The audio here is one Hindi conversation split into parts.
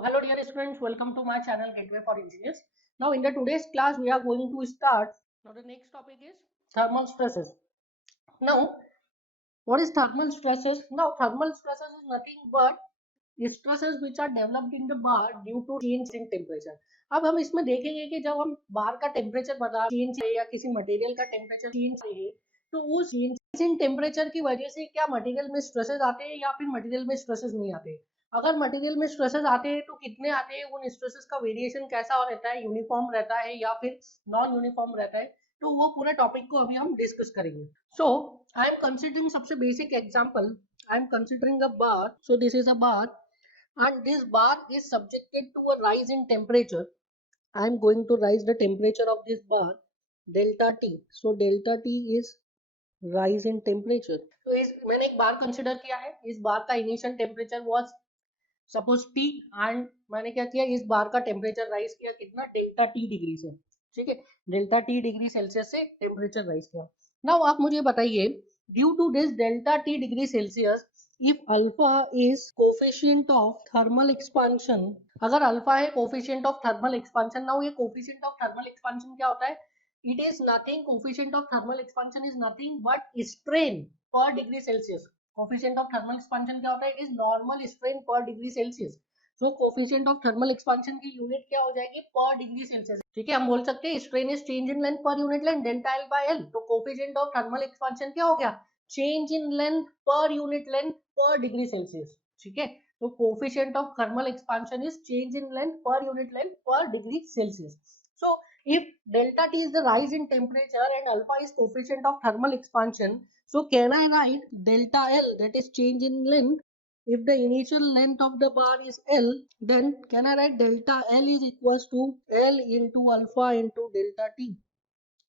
So hello dear students, welcome to my channel Gateway for Engineers. Now in the today's class we are going to start. Now the next topic is thermal stresses. Now what is thermal stresses? Now thermal stresses is nothing but stresses which are developed in the bar due to change in temperature. अब हम इसमें देखेंगे कि जब हम बाहर का टेम्परेचर बदला चेंज है या किसी मटेरियल का टेम्परेचर चेंज है तो उस चेंज इन टेम्परेचर की वजह से क्या मटेरियल में स्ट्रेसेस आते हैं या फिर मटेरियल में स्ट्रेसेस नहीं आते। अगर मटेरियल में स्ट्रेसेस आते हैं तो कितने आते हैं, उन स्ट्रेसेस का वेरिएशन कैसा रहता है, यूनिफॉर्म रहता है या फिर नॉन यूनिफॉर्म रहता है, तो वो पूरा टॉपिक को अभी हम डिस्कस करेंगे। सो आई एम कंसिडरिंग सबसे basic example, I am considering a bar. So this is a bar and this bar is subjected to a rise in temperature. I am going to rise the temperature of this bar delta T. So delta T is rise in temperature. तो इस मैंने एक बार कंसिडर किया है, इस बार का initial temperature was suppose T and मैंने क्या किया, इस बार का टेम्परेचर राइज किया कितना, डेल्टा T डिग्री से, ठीक है, डेल्टा T डिग्री सेल्सियस से टेम्परेचर राइज किया। नाउ आप मुझे बताइए, due to this delta T degree Celsius if alpha is coefficient of thermal expansion, अगर अल्फा है coefficient of thermal expansion. Now ये कोफिशिएंट ऑफ थर्मल एक्सपांशन क्या होता है, it is nothing, coefficient of thermal expansion is nothing but strain per degree Celsius. Coefficient of thermal expansion क्या होता है, it is normal strain per degree Celsius. So coefficient of thermal expansion की यूनिट क्या हो जाएगी, पर डिग्री सेल्सियस, ठीक है। हम बोल सकते हैं strain is change in length per unit length delta L by L. तो कोफिशिएंट ऑफ थर्मल एक्सपांशन क्या हो गया, change in length per unit length per degree Celsius, ठीक है। तो coefficient of thermal expansion is change in length per unit length per degree Celsius. So if delta T is the rise in temperature and alpha is coefficient of thermal expansion, so can I write delta L, that is change in length? If the initial length of the bar is L, then can I write delta L is equals to L into alpha into delta T?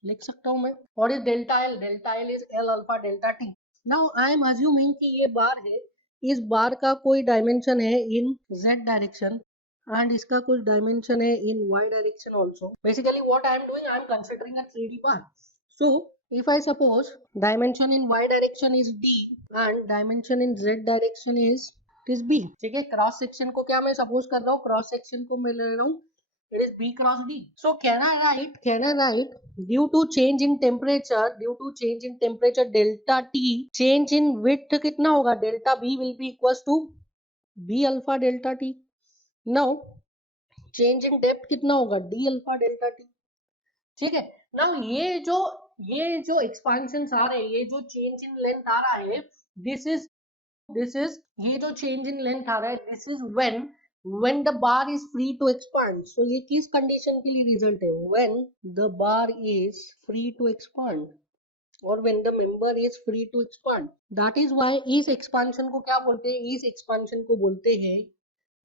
लिख सकता हूं मैं। What is delta L? Delta L is L alpha delta T. Now I am assuming कि ये बार है, इस बार का कोई डायमेंशन है इन z डायरेक्शन and इसका कुछ डायमेंशन है in y direction also. Basically what I am doing, I am considering a 3D bar. So if I suppose dimension in y direction is d and dimension in z direction is b, ठीक है। क्रॉस सेक्शन को क्या मैं सपोज कर रहा हूँ, क्रॉस सेक्शन को मैं ले रहा हूँ it is b cross d. So can I write due to change in temperature, delta t, change in width कितना होगा, delta b will be equals to b alpha delta t. Now change in depth कितना होगा, d alpha delta t, ठीक है। नाउ ये जो एक्सपांशन आ रहे हैं, ये जो चेंज इन लेंथ आ रहा है, दिस इज ये जो चेंज इन लेंथ आ रहा है, this is when the bar is free to expand. So ये किस कंडीशन के लिए रिजल्ट है, when the bar is free to expand or when the member is free to expand. That is why इस एक्सपांशन को क्या बोलते हैं, इस एक्सपांशन को बोलते हैं,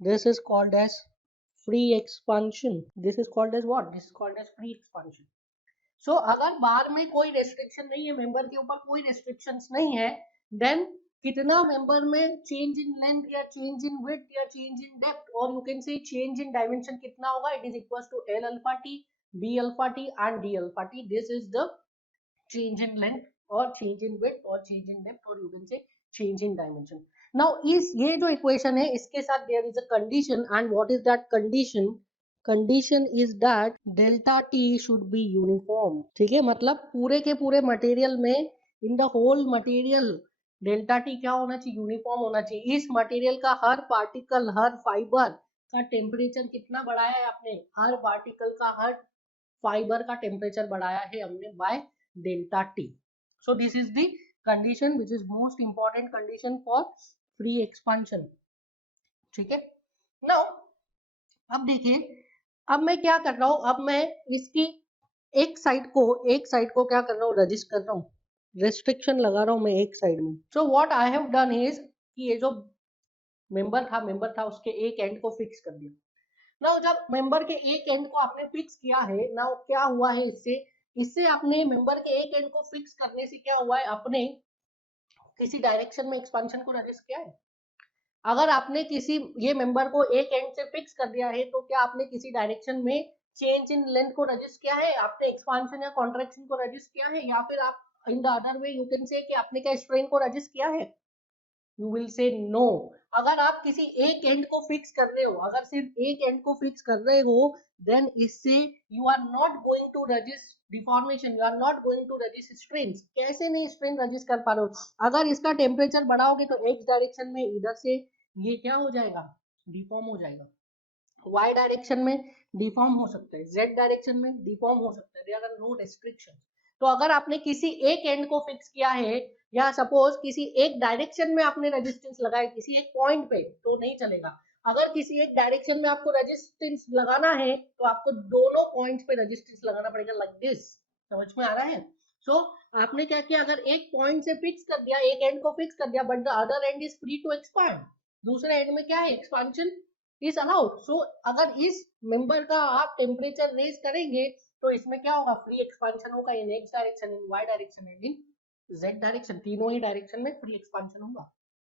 this is called as free expansion. This is called as what? This is called as free expansion. So अगर बार में कोई रेस्ट्रिक्शन नहीं है, मेंबर के ऊपर कोई रेस्ट्रिक्शंस नहीं है, देन कितना मेंबर में चेंज इन लेंथ या चेंज इन विड्थ या चेंज इन डेप्थ और you can say change in dimension कितना होगा, it is equals to L alpha T, B alpha T and D alpha T. This is the change in length और change in width और change in depth और you can say change in dimension. Now इस ये जो equation है इसके साथ there is a condition and what is that condition? Condition is that delta T should be uniform. ठीक है, मतलब पूरे के पूरे मटेरियल में in the whole material delta T क्या होना चाहिए, यूनिफॉर्म होना चाहिए। इस मटेरियल का हर पार्टिकल, हर फाइबर का टेम्परेचर कितना बढ़ाया है आपने, हर पार्टिकल का, हर फाइबर का टेम्परेचर बढ़ाया है हमने bye delta T. So this is the condition which is most important condition for free expansion. ठीक है। Now अब देखिए, अब मैं क्या कर रहा हूँ, अब मैं इसकी एक साइड को क्या कर रहा हूँ, रजिस्ट कर रहा हूँ, रेस्ट्रिक्शन लगा रहा हूँ मैं एक साइड में। So what I have done is कि ये जो मेंबर था उसके एक एंड को फिक्स कर दिया। नाउ जब मेंबर के एक एंड को आपने फिक्स किया है, नाउ क्या हुआ है, इससे आपने मेंबर के एक एंड को फिक्स करने से क्या हुआ है, आपने किसी डायरेक्शन में एक्सपेंशन को रजिस्ट किया है। अगर आपने किसी ये मेंबर को एक एंड से फिक्स कर दिया है तो क्या आपने किसी डायरेक्शन में चेंज इन लेंथ को रजिस्ट किया है, आपने एक्सपांशन या कॉन्ट्रैक्शन को रजिस्ट किया है, या फिर आप in the other way you can say कि आपने क्या स्ट्रेन को रजिस्ट किया है। You will say no. अगर आप किसी एक एंड को फिक्स कर रहे हो, अगर सिर्फ एक एंड को फिक्स कर रहे हो, देन इससे you are not going to resist deformation, you are not going to resist strains. कैसे नहीं स्ट्रेन रजिस्ट कर पा रहे हो? अगर इसका टेम्परेचर बढ़ाओगे तो एक्स डायरेक्शन में इधर से ये क्या हो जाएगा, डिफॉर्म हो जाएगा। y डायरेक्शन में डिफॉर्म हो सकता है, z डायरेक्शन में डिफॉर्म हो सकता है, देयर आर नो रेस्ट्रिक्शन। तो अगर आपने किसी एक एंड को फिक्स किया है, या सपोज किसी एक डायरेक्शन में आपने रेजिस्टेंस लगाया किसी एक पॉइंट पे, तो नहीं चलेगा। अगर किसी एक डायरेक्शन में आपको रेजिस्टेंस लगाना है तो आपको दोनों पॉइंट्स पे रेजिस्टेंस लगाना पड़ेगा, लाइक दिस। समझ में आ रहा है? सो आपने क्या किया, अगर एक पॉइंट से फिक्स कर दिया, एक एंड को फिक्स कर दिया, but the other end is free to expand, दूसरे एंड में क्या है, एक्सपांशन इज अलाउड। सो अगर इस मेंबर का आप टेम्परेचर रेज करेंगे तो इसमें क्या होगा, फ्री एक्सपांशन होगा in X direction, in Y direction and in Z direction, तीनों ही डायरेक्शन में फ्री एक्सपांशन होगा।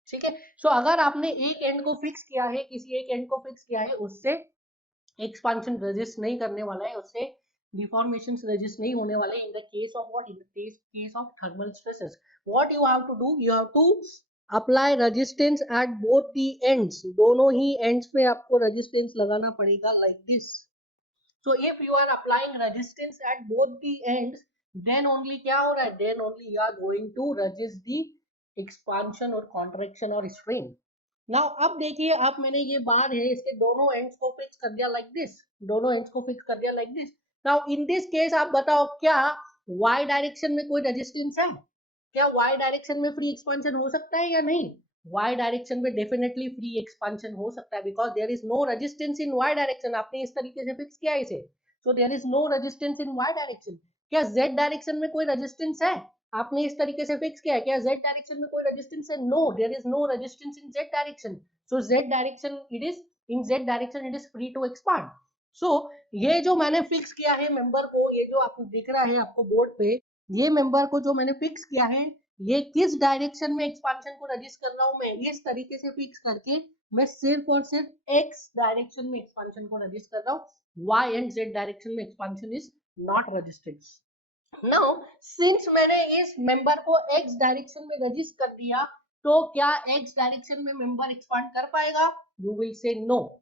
ठीक है। सो अगर आपने एक एंड को फिक्स किया है, किसी एक एंड को फिक्स किया है, उससे एक्सपांशन रेजिस्ट नहीं करने वाला है, उससे डिफॉर्मेशन रेजिस्ट नहीं होने वाले। In the case of what, in the case of thermal stresses, what you have to do, you have to apply resistance at both the ends, दोनों ही एंड्स पे आपको रेजिस्टेंस लगाना पड़ेगा, like this. So if you are applying resistance at both the ends, then only क्या हो रहा है, then only you are going to resist the expansion और कॉन्ट्रैक्शन और स्ट्रेन। नाउ अब देखिए, अब मैंने ये बार है इसके दोनों एंड्स को फिक्स कर दिया लाइक दिस, दोनों एंड्स को फिक्स कर दिया like this. Now in this case आप बताओ, क्या y डायरेक्शन में कोई रेजिस्टेंस है? क्या y डायरेक्शन में फ्री एक्सपांशन हो सकता है या नहीं? y डायरेक्शन में डेफिनेटली फ्री एक्सपांशन हो सकता है, because there is no resistance in y direction. आपने इस तरीके से फिक्स किया इसे, so there is no resistance in y direction. क्या z डायरेक्शन में कोई रेजिस्टेंस है? आपने इस तरीके से फिक्स किया है, क्या z डायरेक्शन में कोई रेजिस्टेंस है? No, there is no resistance in z direction. So z direction it is, in z direction it is free to expand. So ये जो मैंने फिक्स किया है मेंबर को, ये जो आपको दिख रहा है आपको बोर्ड पे, ये मेंबर को जो मैंने फिक्स किया है, ये किस डायरेक्शन में एक्सपांशन को रजिस्ट कर रहा हूं मैं, इस तरीके से फिक्स करके मैं सिर्फ और सिर्फ x डायरेक्शन में एक्सपांशन को रजिस्ट कर रहा हूं, y एंड z डायरेक्शन में expansion is not रजिस्टेड। Now since मैंने इस मेंबर को x डायरेक्शन में रजिस्ट कर दिया, तो क्या x डायरेक्शन में मेंबर एक्सपांड कर पाएगा? You will say no.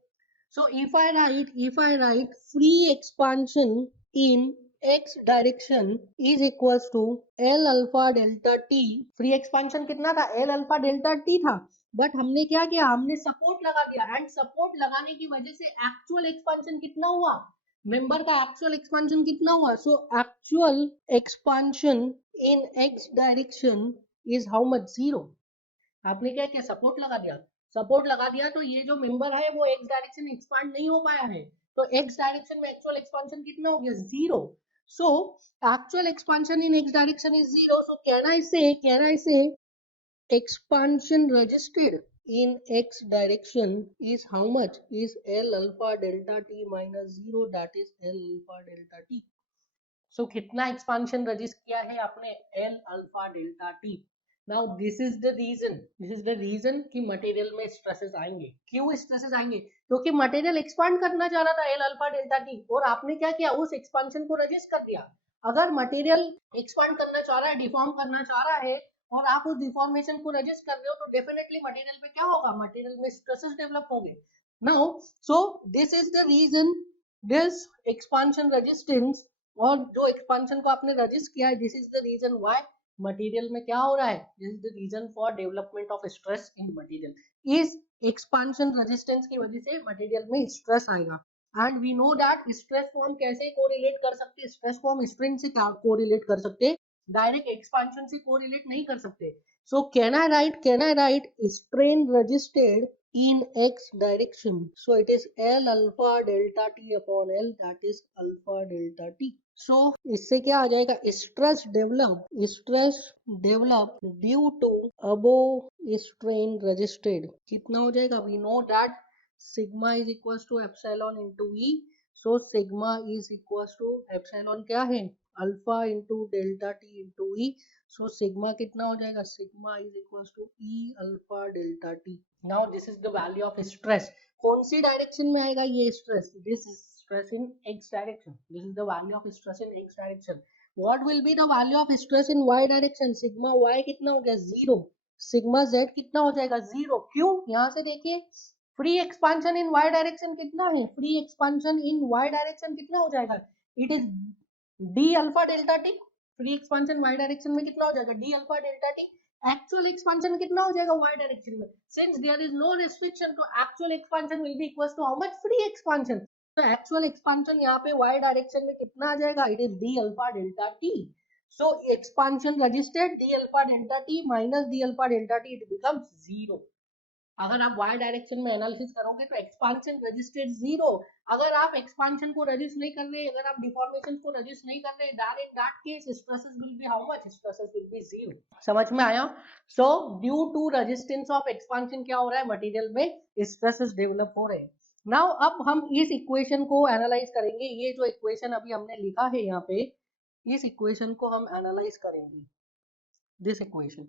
So if I write free expansion in x direction is equals to l alpha delta t। Free expansion कितना था, l अल्फा डेल्टा t था, बट हमने क्या किया, हमने सपोर्ट लगा दिया, एंड सपोर्ट लगाने की वजह से एक्चुअल एक्सपांशन कितना हुआ, मेंबर का एक्चुअल एक्सपांशन कितना हुआ? So actual expansion in x direction is how much, 0। आपने क्या किया, सपोर्ट लगा दिया, सपोर्ट लगा दिया, तो ये जो मेंबर है वो x डायरेक्शन में एक्सपांड नहीं हो पाया है, तो x डायरेक्शन में एक्चुअल एक्सपांशन कितना हो गया, 0। So actual expansion in x direction is 0। So can आई से expansion registered in x direction is how much, is L alpha delta t minus 0, that is L alpha delta t. So कितना expansion रजिस्ट किया है आपने, L alpha delta t. Now this is the reason कि मटेरियल में स्ट्रेसेस आएंगे। क्यों स्ट्रेसेस आएंगे? क्योंकि मटेरियल एक्सपांड करना चाह रहा था L alpha delta t, और आपने क्या किया, उस एक्सपांशन को रजिस्ट कर दिया। अगर मटेरियल एक्सपांड करना चाह रहा है, डिफॉर्म करना चाह रहा है, और आप उस डिफॉर्मेशन को रजिस्ट कर रहे हो, तो डेफिनेटली मटेरियल पे क्या होगा, मटेरियल में स्ट्रेसेस डेवलप होंगे। Now so this is the reason, this expansion resistance, और जो एक्सपांशन को आपने रजिस्ट किया है, this is the reason why material में क्या हो रहा है, this is the reason for development of stress in material. इस एक्सपांशन रेजिस्टेंस की वजह से मटेरियल में स्ट्रेस आएगा, and we know that stress को हम कैसे कोरिलेट कर सकते हैं, स्ट्रेस को हम स्ट्रेन से कोरिलेट कर सकते हैं, डायरेक्ट एक्सपांशन से कोरिलेट नहीं कर सकते। सो can I write strain रजिस्टेड in x direction, so it is L alpha delta t upon L, that is alpha delta t. So इससे क्या आ जाएगा, stress develop due to above strain resisted, कितना हो जाएगा, we know that sigma is equals to epsilon into E, so sigma is equals to epsilon क्या है, alpha into delta t into E, so sigma कितना हो जाएगा, sigma is equals to E alpha delta t. Now this is the value of stress. कौन सी डायरेक्शन में आएगा ये stress, this is stress in x direction, this is the value of stress in x direction. What will be the value of stress in y direction, sigma y कितना हो गया, 0, सिग्मा जेड कितना हो जाएगा 0। क्यों? यहाँ से देखिए free expansion in Y direction कितना है, free expansion in Y direction कितना हो जाएगा, it is D alpha delta T. Free expansion Y direction में कितना हो जाएगा D alpha delta T. Actual expansion कितना हो जाएगा वाई डायरेक्शन में, since there is no restriction तो actual expansion will be equal to how much free expansion. तो एक्चुअल एक्सपांशन यहाँ पे वाई डायरेक्शन में कितना आ जाएगा, it is D alpha delta T. So expansion registered d alpha delta t minus d alpha delta t, it becomes 0। अगर आप y डायरेक्शन में एनालिसिस करोगे तो एक्सपांशन रजिस्टर्ड 0। अगर आप एक्सपांशन को रजिस्ट नहीं कर रहे, अगर आप डिफॉर्मेशन को रजिस्ट नहीं कर रहे, then in that case stresses will be how much, stresses will be 0। समझ में आया? So due to resistance of expansion क्या हो रहा है, मटेरियल में स्ट्रेसेस डेवलप हो रहे हैं। नाउ अब हम इस इक्वेशन को एनालाइज करेंगे। ये जो इक्वेशन अभी हमने लिखा है यहाँ पे, इस इक्वेशन को हम एनालाइज करेंगे, दिस इक्वेशन।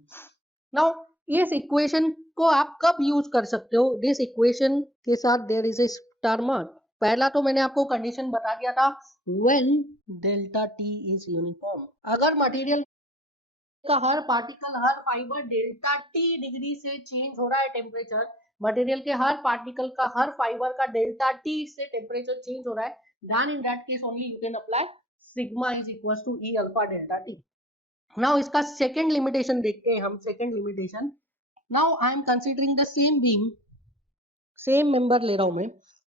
नाउ इस इक्वेशन को आप कब यूज कर सकते हो, दिस इक्वेशन के साथ there is a star mark. पहला तो मैंने आपको कंडीशन बता दिया था, when delta T is uniform. अगर मटेरियल का हर पार्टिकल, हर फाइबर डेल्टा टी डिग्री से चेंज हो रहा है टेम्परेचर, मटेरियल के हर पार्टिकल का, हर फाइबर का डेल्टा टी से टेम्परेचर चेंज हो रहा है, then in that case only you can apply sigma is equal to E alpha delta T. Now इसका सेकंड लिमिटेशन देखते हैं हम। Second limitation, now I am considering the same beam, same member ले रहा हूं मैं,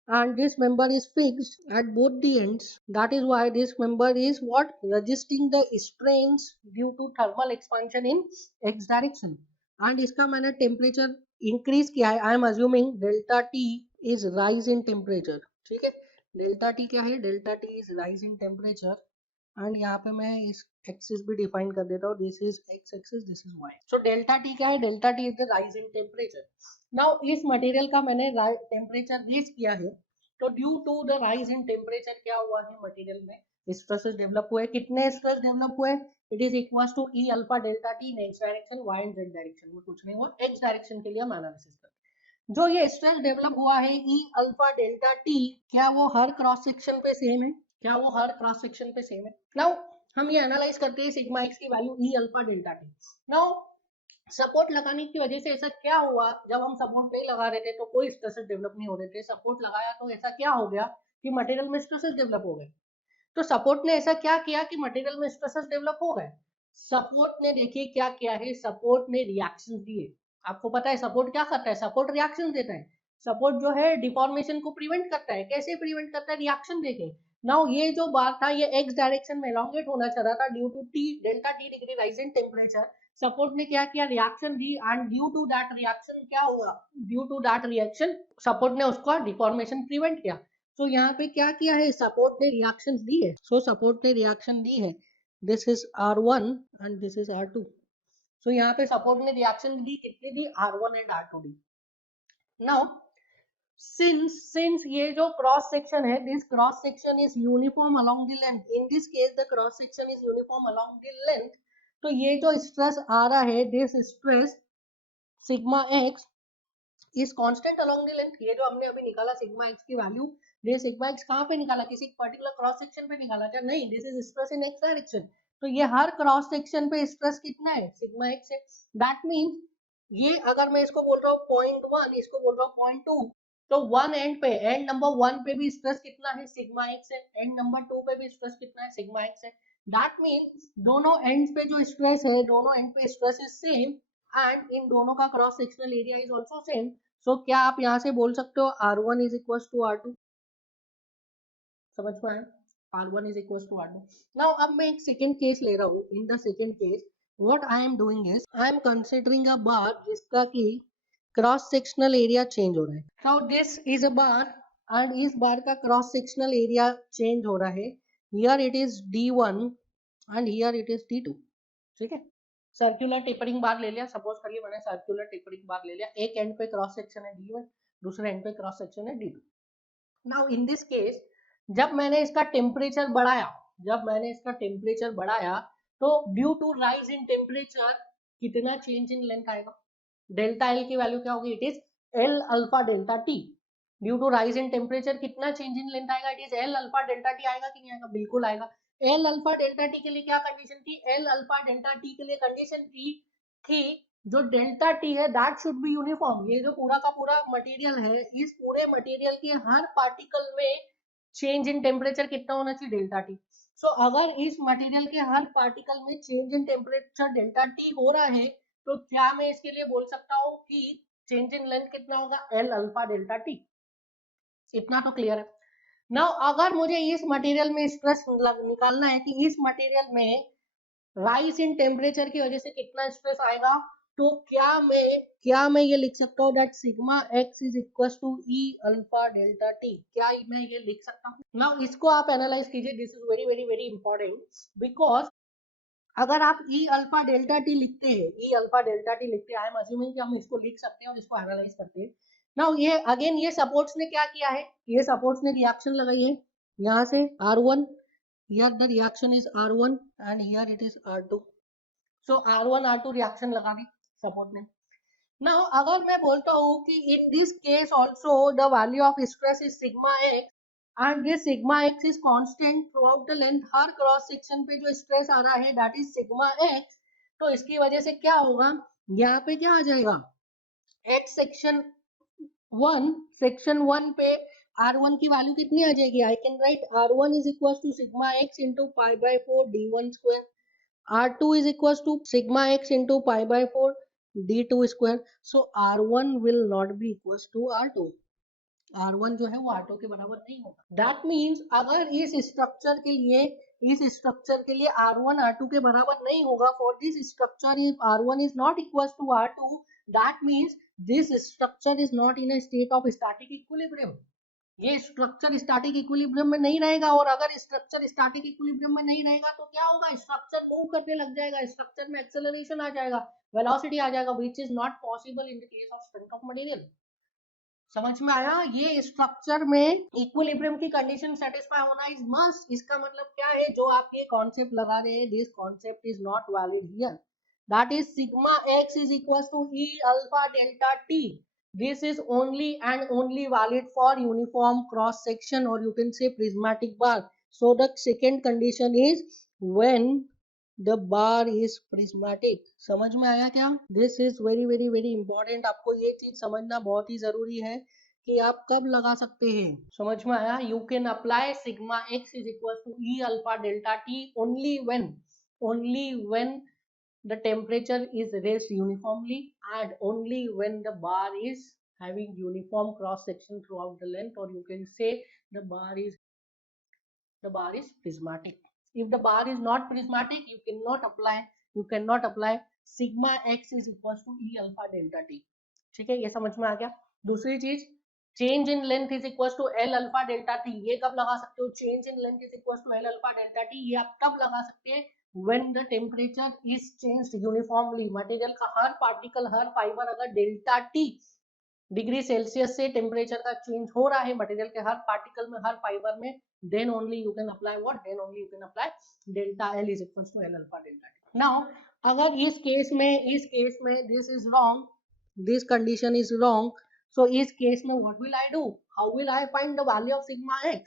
and this member is fixed at both the ends. That is why this member is what, resisting the strains due to thermal expansion in x direction। and इसका मैंने टेम्परेचर इंक्रीज किया है। आई am assuming delta T is rise in temperature. ठीक है, डेल्टा टी क्या है, delta T is rise in temperature. And यहाँ पे मैं इस एक्सिस भी डिफाइन कर देता हूँ, this is X axis, this is Y. So delta T क्या है, delta T is the rise in temperature. Now इस मटेरियल का मैंने टेम्परेचर रेज किया है, तो due to the rise in temperature क्या हुआ है, मटेरियल में स्ट्रेसेस डेवलप हुए। कितने स्ट्रेस डेवलप हुए, it is equal to E alpha delta T in X direction, Y and Z direction में कुछ नहीं हुआ। एक्स डायरेक्शन के लिए हम एनालिसिस करते हैं। जो ये स्ट्रेस डेवलप हुआ है ई अल्फा डेल्टा टी, क्या वो हर क्रॉस सेक्शन पे सेम है, क्या वो हर क्रॉस सेक्शन पे सेम है? नाउ हम ये एनालाइज करते हैं सिग्मा एक्स की value E alpha delta T. Now support लगाने की वजह से ऐसा क्या हुआ, जब हम सपोर्ट नहीं लगा रहे थे तो कोई स्ट्रेसेस डेवलप नहीं हो रहे थे, सपोर्ट लगाया तो ऐसा क्या हो गया कि मटेरियल में स्ट्रेसेस डेवलप हो गए। तो सपोर्ट ने ऐसा क्या किया कि मटेरियल में स्ट्रेसेस डेवलप हो गए? सपोर्ट ने देखिए क्या किया है, सपोर्ट ने रिएक्शन दिए। आपको पता है सपोर्ट क्या करता है, सपोर्ट रिएक्शन देता है। सपोर्ट जो है डिफॉर्मेशन को प्रिवेंट करता है। कैसे प्रिवेंट करता है, रिएक्शन देके। नाउ ये जो बार था ये एक्स डायरेक्शन में एलोंगेट होना चाह रहा था due to T delta T degree rise in temperature. Support ने क्या किया, रिएक्शन दी, and due to that reaction क्या हुआ, due to that reaction support ने उसका डिफॉर्मेशन प्रिवेंट किया। तो यहाँ पे क्या किया है, सपोर्ट ने रिएक्शन दी है। सो सपोर्ट ने रिएक्शन दी है, this is R1 and this is R2। सो यहाँ पे सपोर्ट ने रिएक्शन दी, कितनी दी, R1 and R2 the. Now since ये जो क्रॉस सेक्शन है, this cross section is uniform along the length, in this case the cross section is uniform along the length, तो ये जो स्ट्रेस आ रहा है, this stress sigma x is constant along the length। ये जो हमने अभी निकाला सिग्मा x की वैल्यू, ये सिग्मा x कहाँ पे निकाला, किसी पर्टिकुलर क्रॉस सेक्शन पे निकाला क्या, नहीं, this is stress in x direction. तो ये हर क्रॉस सेक्शन पे स्ट्रेस कितना है, सिग्मा x है। दैट मीन्स ये अगर मैं इसको बोल रहा हूँ 0.1, इसको बोल रहा हूँ 0.2, तो वन एंड पे, एंड नंबर 1 पे भी स्ट्रेस कितना है, सिग्मा एक्स है, एंड नंबर 2 पे भी स्ट्रेस कितना है, सिग्मा एक्स है। दैट मीन्स दोनों एंड पे जो स्ट्रेस है, दोनों एंड पे स्ट्रेस इज सेम, एंड इन दोनों का cross sectional area is also same. So क्या आप यहाँ से बोल सकते हो R1 is equal to R2? समझ में आया, R1 is equal to R2। Now अब मैं एक सेकेंड केस ले रहा हूँ। In the second case what I am doing is I am considering a bar जिसका की क्रॉस सेक्शनल एरिया चेंज हो रहा है। Now this is a bar and इस बार का क्रॉस सेक्शनल एरिया चेंज हो रहा है। Here it is D1 and here it is D2। ठीक है, सर्कुलर टेपरिंग बार ले लिया, सपोज करिए मैंने सर्कुलर टेपरिंग बार ले लिया, एक एंड पे क्रॉस सेक्शन है D1, दूसरे एंड पे क्रॉस सेक्शन है D2। Now in this case जब मैंने इसका टेम्परेचर बढ़ाया, जब मैंने इसका टेम्परेचर बढ़ाया, तो due to rise in temperature कितना चेंज इन लेंथ आएगा, डेल्टा एल की वैल्यू क्या होगी, it is L alpha delta T. Due to rise in temperature कितना चेंज इन लेंथ आएगा, it is L alpha delta T. आएगा कि नहीं आएगा, बिल्कुल आएगा। एल अल्फा डेल्टा टी के लिए क्या कंडीशन थी, एल अल्फा डेल्टा टी के लिए कंडीशन थी जो डेल्टा टी है दैट शुड बी यूनिफॉर्म। ये जो पूरा का पूरा मटेरियल है, इस पूरे मटेरियल के हर पार्टिकल में चेंज इन टेम्परेचर कितना होना चाहिए, डेल्टा टी। सो अगर इस मटेरियल के हर पार्टिकल में change in temperature delta T हो रहा है, तो क्या मैं इसके लिए बोल सकता हूँ कि चेंज इन लेंथ कितना होगा, एल अल्फा डेल्टा टी। इतना तो क्लियर है। नाउ अगर मुझे इस मटेरियल में स्ट्रेस निकालना है कि इस मटेरियल में राइज इन टेम्परेचर की वजह से कितना स्ट्रेस आएगा, तो क्या मैं ये लिख सकता हूँ that sigma X is equal to E alpha delta T. क्या मैं ये लिख सकता हूँ? नाउ इसको आप एनालाइज कीजिए, this is very very very important, because अगर आप ई अल्फा डेल्टा टी लिखते हैं, ई अल्फा डेल्टा टी लिखते हैं, आई एम अज्यूमिंग कि हम इसको लिख सकते हैं और इसको एनालाइज करते हैं। नाउ ये अगेन ये सपोर्ट्स ने क्या किया है, ये सपोर्ट्स ने रिएक्शन लगाई है यहाँ से R1, here the reaction is R1 and here it is R2, so R1 R2 reaction लगा दी सपोर्ट ने। नाउ अगर मैं बोलता हूँ कि in this case also the value of stress is sigma x and this sigma x is constant throughout the length, her cross section पे जो स्ट्रेस आ रहा है that is sigma x, तो इसकी वजह से क्या होगा, यहाँ पे क्या आ जाएगा, x सेक्शन वन पे R1 की वैल्यू कितनी आ जाएगी, I can write R1 is equal to sigma X into pi by 4 d1 square, R2 is equals to sigma x into pi by 4 d2 square. So R1 will not be equals to R2. R1 जो है वो R2 के बराबर नहीं होगा। That means अगर इस स्ट्रक्चर के लिए R1 R2 के बराबर नहीं होगा, for this structure if R1 is not equals to R2, that means this structure is not in a state of static equilibrium. ये स्ट्रक्चर स्टैटिक इक्विलिब्रियम में नहीं रहेगा, और अगर स्ट्रक्चर स्टैटिक इक्विलिब्रियम में नहीं रहेगा तो क्या होगा, स्ट्रक्चर मूव करने लग जाएगा, स्ट्रक्चर में एक्सेलरेशन आ जाएगा, वेलोसिटी आ जाएगा, which is not possible in the case of strength of material. समझ में आया? ये स्ट्रक्चर में इक्विलिब्रियम की कंडीशन सेटिस्फाई होना इज मस्ट। इसका मतलब क्या है, जो आप ये कॉन्सेप्ट लगा रहे हैं, this concept is not valid here, that is sigma X is equal to E alpha delta T. This is only and only valid for uniform cross section, or you can say prismatic bar. So the second condition is when the bar is prismatic. समझ में आया क्या? This is very very very important. आपको ये चीज समझना बहुत ही जरूरी है कि आप कब लगा सकते हैं। समझ में आया? You can apply sigma x is equal to e alpha delta t only when the temperature is raised uniformly and only when the bar is having uniform cross section throughout the length, or you can say the bar is prismatic. If the bar is not prismatic, you cannot apply sigma x is equals to e alpha delta t. ठीक है, ये समझ में आ गया। दूसरी चीज, change in length is equal to L alpha delta T. ये कब लगा सकते हो, change in length is equal to L alpha delta T, ये आप तब लगा सकते हैं when the temperature is changed uniformly. Material का हर पार्टिकल, हर फाइबर अगर डेल्टा टी डिग्री सेल्सियस से टेम्परेचर का चेंज हो रहा है मटेरियल के हर पार्टिकल में, हर फाइबर में, then only you can apply what, then only you can apply delta L is equals to L alpha delta T. Now अगर इस केस में this is wrong, this condition is wrong, so इस केस में what will I do, how will I find the value of sigma x?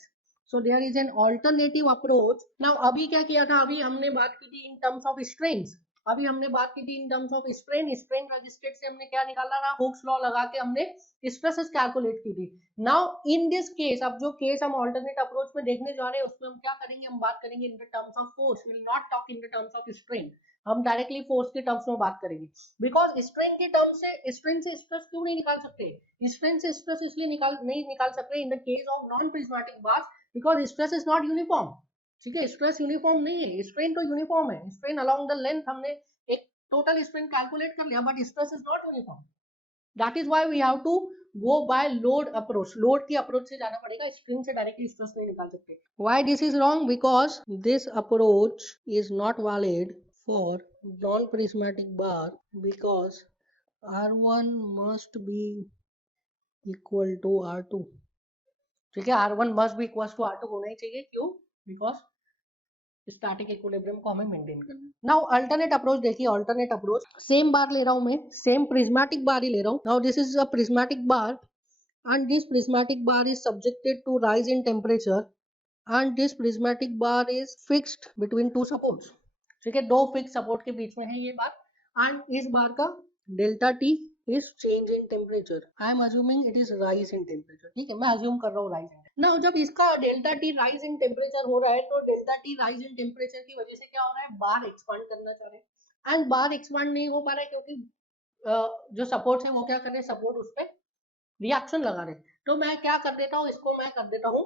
So there is an alternative approach. Now अभी क्या किया था, अभी हमने बात की थी in terms of strains, अभी हमने बात की थी इन टर्म्स ऑफ स्ट्रेन रजिस्टेड से हमने क्या निकाला था, हुक्स लॉ लगा के हमने स्ट्रेसेस कैलकुलेट की थी। नाउ इन दिस केस, अब जो केस हम अल्टरनेट अप्रोच में देखने जा रहे हैं उसमें हम क्या करेंगे, हम बात करेंगे in the terms of force, will not talk in the terms of strain, हम डायरेक्टली फोर्स के टर्म्स में बात करेंगे। बिकॉज स्ट्रेन के टर्म से स्ट्रेस क्यों नहीं निकाल सकते, स्ट्रेन से स्ट्रेस इसलिए नहीं निकाल सकते इन the case of non prismatic bars, because stress is not uniform. ठीक है, स्ट्रेस यूनिफॉर्म नहीं है, स्ट्रेन तो यूनिफॉर्म है, स्ट्रेन अलोंग द लेंथ हमने एक टोटल स्ट्रेन कैलकुलेट कर लिया, but stress is not uniform. That is why we have to go by load approach, load की अप्रोच से जाना पड़ेगा, स्ट्रिंग से डायरेक्टली स्ट्रेस नहीं निकाल सकते। Why this is wrong, because this approach is not valid for non prismatic bar, because R1 must be equal to R2। ठीक है, R1 must be equal to R2 होना ही चाहिए, क्यों, बिकॉज स्टैटिक इक्विलिब्रियम को हमें मेंटेन करना है। नाउ अल्टरनेट अप्रोच देखिए, अल्टरनेट अप्रोच सेम बार ले रहा हूं मैं, सेम प्रिज्मेटिक बार ही ले रहा हूं। Now this is a prismatic bar and this prismatic bar is subjected to rise in temperature and this prismatic bar is fixed between two supports। ठीक है, दो फिक्स सपोर्ट के बीच में है ये बार, एंड इस बार का delta T is change in temperature, I am assuming it is rise in temperature, ठीक है, मैं अज्यूम कर रहा हूँ राइज इन। नाउ जब इसका delta T rise in temperature हो रहा है तो delta T rise in temperature की वजह से क्या हो रहा है, बार एक्सपांड करना चाह रहे हैं एंड बार एक्सपांड नहीं हो पा रहा है क्योंकि जो सपोर्ट है वो क्या कर रहे हैं, सपोर्ट उस पर रिएक्शन लगा रहे हैं। तो मैं क्या कर देता हूँ, इसको मैं कर देता हूँ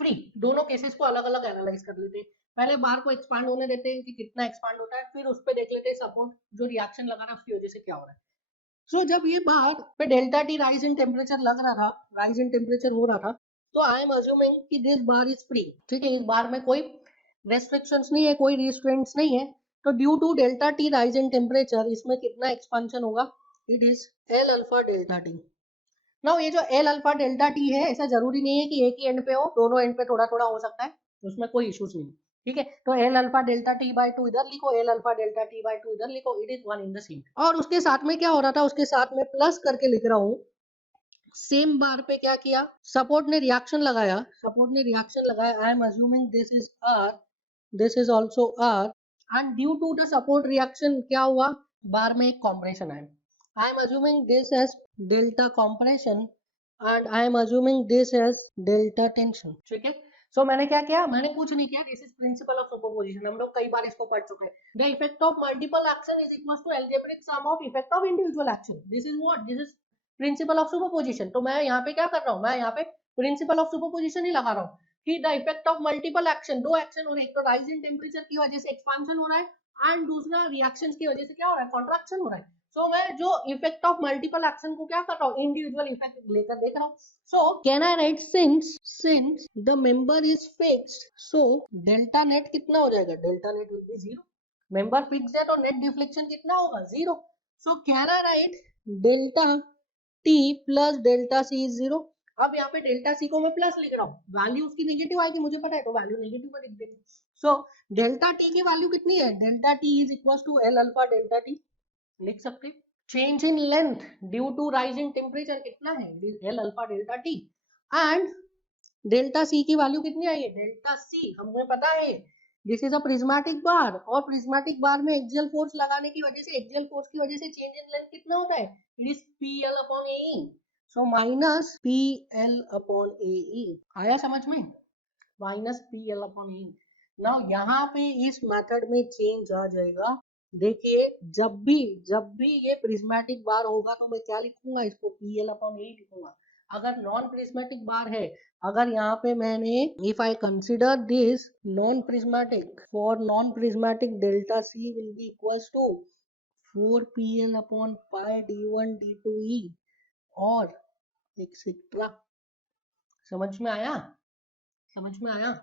फ्री, दोनों केसेस को अलग अलग एनालाइज कर लेते हैं। पहले बार को एक्सपांड होने देते हैं कि कितना एक्सपांड होता है, फिर उस पर देख लेते हैं सपोर्ट जो रिएक्शन लगा रहा है उसकी वजह से क्या हो रहा है। सो जब ये बार पे delta T rise in temperature लग रहा था, राइज इन टेम्परेचर हो रहा था, तो आई एम अज्यूमिंग कि दिस बार इज फ्री, ठीक है, इस बार में कोई रेस्ट्रिक्शंस नहीं है, कोई रिस्ट्रेंट्स नहीं है। तो due to delta T rise in temperature इसमें कितना एक्सपांशन होगा, it is L alpha delta T. Now ये जो एल अल्फा डेल्टा टी है, ऐसा जरूरी नहीं है कि एक ही एंड पे हो, दोनों एंड पे थोड़ा थोड़ा हो सकता है, उसमें कोई इश्यूज नहीं, ठीक है। तो L alpha delta T by two इधर लिखो, L alpha delta T by two इधर लिखो, it is one in the same. और उसके साथ में क्या हो रहा था, उसके साथ में प्लस करके लिख रहा हूँ, सेम बार पे क्या किया, सपोर्ट ने रिएक्शन लगाया, सपोर्ट ने रिएक्शन लगाया, I am assuming this is R, this is also R, and due to the support reaction क्या हुआ, बार में एक कॉम्प्रेशन है, I am assuming this as delta compression and I am assuming this as delta tension, ठीक है। सो मैंने क्या किया, मैंने कुछ नहीं किया, this is principle of superposition, हम लोग कई बार इसको पढ़ चुके हैं। The effect of multiple action is equal to algebraic sum of effect of individual action, this is what, this is principle of superposition. तो मैं यहाँ पे क्या कर रहा हूँ, मैं यहाँ पे प्रिंसिपल ऑफ सुपरपोजिशन ही लगा रहा हूँ कि the effect of multiple action, दो एक्शन हो रहे हैं, एक तो राइज इन टेम्परेचर की वजह से एक्सपांशन हो रहा है एंड दूसरा रिएक्शन की वजह से क्या हो रहा है, कॉन्ट्रैक्शन हो रहा है। सो मैं जो इफेक्ट ऑफ मल्टीपल एक्शन को क्या कर रहा हूँ, इंडिविजुअल इफेक्ट लेकर देख रहा हूँ। So can I write since the member is fixed, so delta net कितना हो जाएगा, delta net will be zero, member fixed है तो नेट डिफ्लेक्शन कितना होगा, zero. So can I write delta T plus delta C is zero. अब यहाँ पे डेल्टा सी को मैं प्लस लिख रहा हूँ, वैल्यू उसकी नेगेटिव आएगी मुझे पता है, तो वैल्यू नेगेटिव में लिख देंगे। सो डेल्टा टी की वैल्यू कितनी है, delta T is equal to L alpha delta T लिख सकते हैं। Change in length due to rise in temperature कितना है, L alpha delta T, and delta C की वैल्यू कितनी आई है, डेल्टा सी हमें पता है दिस इज अ प्रिज्मेटिक बार, और प्रिज्मेटिक बार में एक्सियल फोर्स लगाने की वजह से, एक्सियल फोर्स की वजह से चेंज इन लेंथ कितना होता है, it is P L upon A, so minus P L upon A, आया समझ में, minus P L upon A. Now यहाँ पे इस मेथड में चेंज आ जाएगा, देखिए जब भी ये प्रिज्मेटिक बार होगा तो मैं क्या लिखूंगा, इसको पी एल अपॉन ए लिखूंगा। अगर नॉन प्रिज्मेटिक बार है, अगर यहाँ पे मैंने if I consider this non prismatic, for non prismatic delta C will be equals to 4pl upon pi d1 d2e और एक्सेट्रा। समझ में आया, समझ में आया।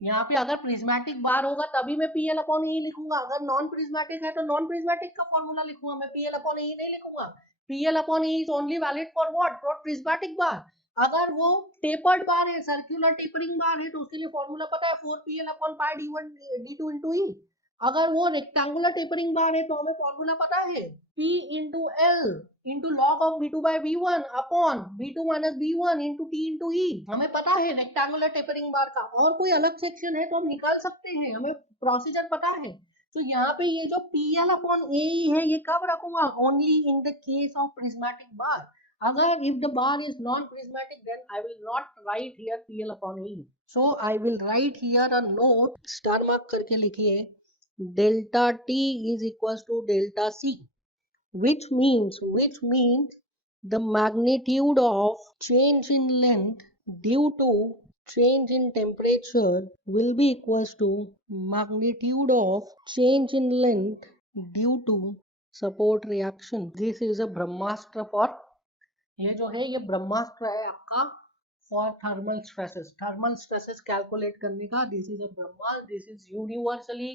यहाँ पे अगर प्रिज्मेटिक बार होगा तभी मैं पी एल अपॉन ई लिखूंगा, अगर नॉन प्रिज्मेटिक है तो नॉन प्रिज्मेटिक का फॉर्मूला लिखूंगा, मैं पी एल अपॉन ई नहीं लिखूंगा। P L upon E is only valid for what, for prismatic bar. अगर वो टेपर्ड बार है, सर्कुलर टेपरिंग बार है, तो उसके लिए फॉर्मूला पता है, 4pl upon pi d1 d2 into ई। अगर वो रेक्टेंगुलर टेपरिंग बार है तो हमें फॉर्मूला पता है, P into L into log of b2 by b1 upon b2 minus b1 into t into E, हमें पता है रेक्टेंगुलर टेपरिंग बार का। और कोई अलग सेक्शन है तो हम निकाल सकते हैं, हमें प्रोसीजर पता है। तो यहाँ पे ये जो PL अपॉन ए है ये कब रखूंगा, only in the case of prismatic bar. अगर if the bar is non-prismatic then I will not write here PL upon E. So I will write here a note, star mark करके लिखिए, delta T is equals to delta C, which means the magnitude of change in length due to change in temperature will be equals to magnitude of change in length due to support reaction. This is a Brahmastra for, ये जो है ये ब्रह्मास्त्र है आपका फॉर थर्मल स्ट्रेसेस कैलकुलेट करने का। This is a Brahmastra, this is universally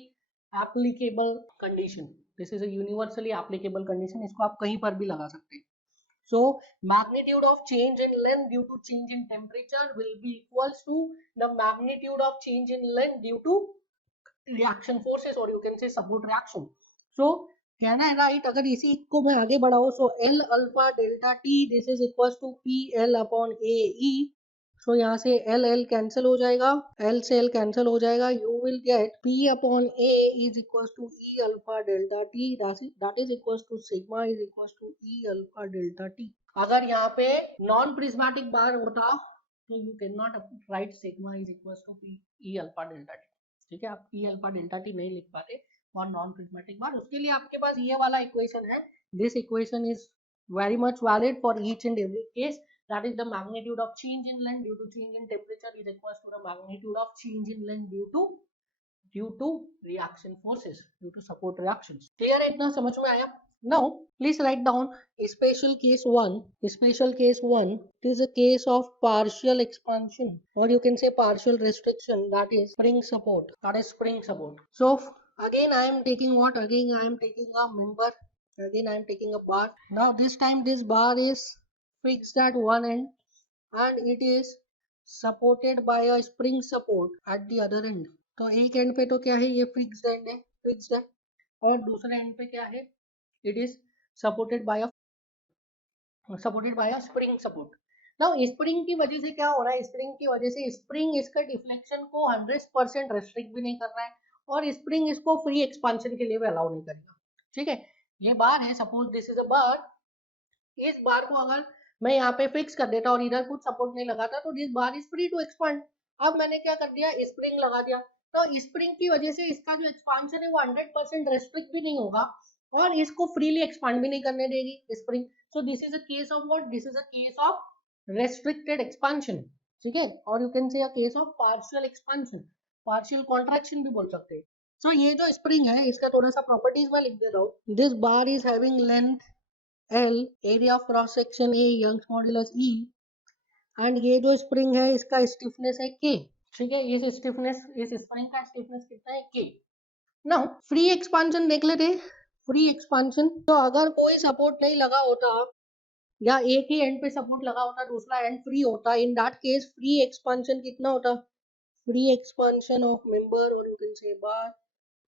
applicable condition, this is a universally applicable condition, इसको आप कहीं पर भी लगा सकते हैं। So magnitude of change in length due to change in temperature will be equals to the magnitude of change in length due to reaction forces, or you can say support reaction. So can I write, अगर इसी को मैं आगे बढ़ाऊं, so L alpha delta T this is equals to P L upon A E, सो यहाँ से एल एल कैंसिल हो जाएगा, एल से एल कैंसिल हो जाएगा, you will get P upon A is equal to E alpha delta T, that is equal to sigma is equal to E alpha delta T. अगर यहाँ पे नॉन प्रिज्मेटिक बार होता तो you can not write sigma is equal to E alpha delta T, ठीक है, आप ई अल्फा डेल्टा टी नहीं लिख पाते और नॉन प्रिज्मेटिक बार। उसके लिए आपके पास ये वाला इक्वेशन है, this equation is very much valid for each and every case, that is the magnitude of change in length due to change in temperature is equals to the magnitude of change in length due to reaction forces, due to support reactions। clear है, इतना समझ में आया? now please write down special case 1, special case 1 is a case of partial expansion or you can say partial restriction, that is spring support, that is spring support। so again I am taking what, again I am taking a member, again I am taking a bar। now this time this bar is fixed at one end and it is supported by a spring support at the other end। तो एक एंड पे तो क्या है, ये फिक्स्ड एंड है, फिक्स्ड है, और दूसरे एंड पे क्या है, it is supported by a spring support. Now spring की वजह से क्या हो रहा है, स्प्रिंग की वजह से स्प्रिंग इसका डिफ्लेक्शन को 100% रेस्ट्रिक्ट भी नहीं कर रहा है और स्प्रिंग इसको फ्री एक्सपांशन के लिए भी अलाउ नहीं करेगा, ठीक है। ये बार है, सपोज दिस इज अ बार, इस बार को अगर मैं यहाँ पे फिक्स कर देता और इधर कुछ सपोर्ट नहीं लगाता तो this bar is free to expand. अब मैंने क्या कर दिया, स्प्रिंग लगा दिया, तो स्प्रिंग की वजह से इसका जो एक्सपांशन है वो 100% रेस्ट्रिक्ट भी नहीं होगा और इसको फ्रीली एक्सपांड भी नहीं करने देगी spring. So this is a case of what, this is a case of restricted expansion, ठीक है, और यू कैन से a case of partial expansion, partial contraction भी बोल सकते हैं। सो ये जो स्प्रिंग है इसका थोड़ा सा प्रॉपर्टीज में लिख देता हूँ। This bar is having length L, area of cross section A, Young's modulus E, and ये जो स्प्रिंग है इसका स्टिफनेस है K, ठीक है, इस स्टिफनेस, इस स्प्रिंग का स्टिफनेस कितना है K। नाउ फ्री एक्सपांशन देख लेते, फ्री एक्सपांशन, तो अगर कोई सपोर्ट नहीं लगा होता या एक ही एंड पे सपोर्ट लगा होता, दूसरा एंड फ्री होता, इन दैट केस फ्री एक्सपांशन कितना होता, फ्री एक्सपांशन ऑफ मेंबर और यू कैन से बार,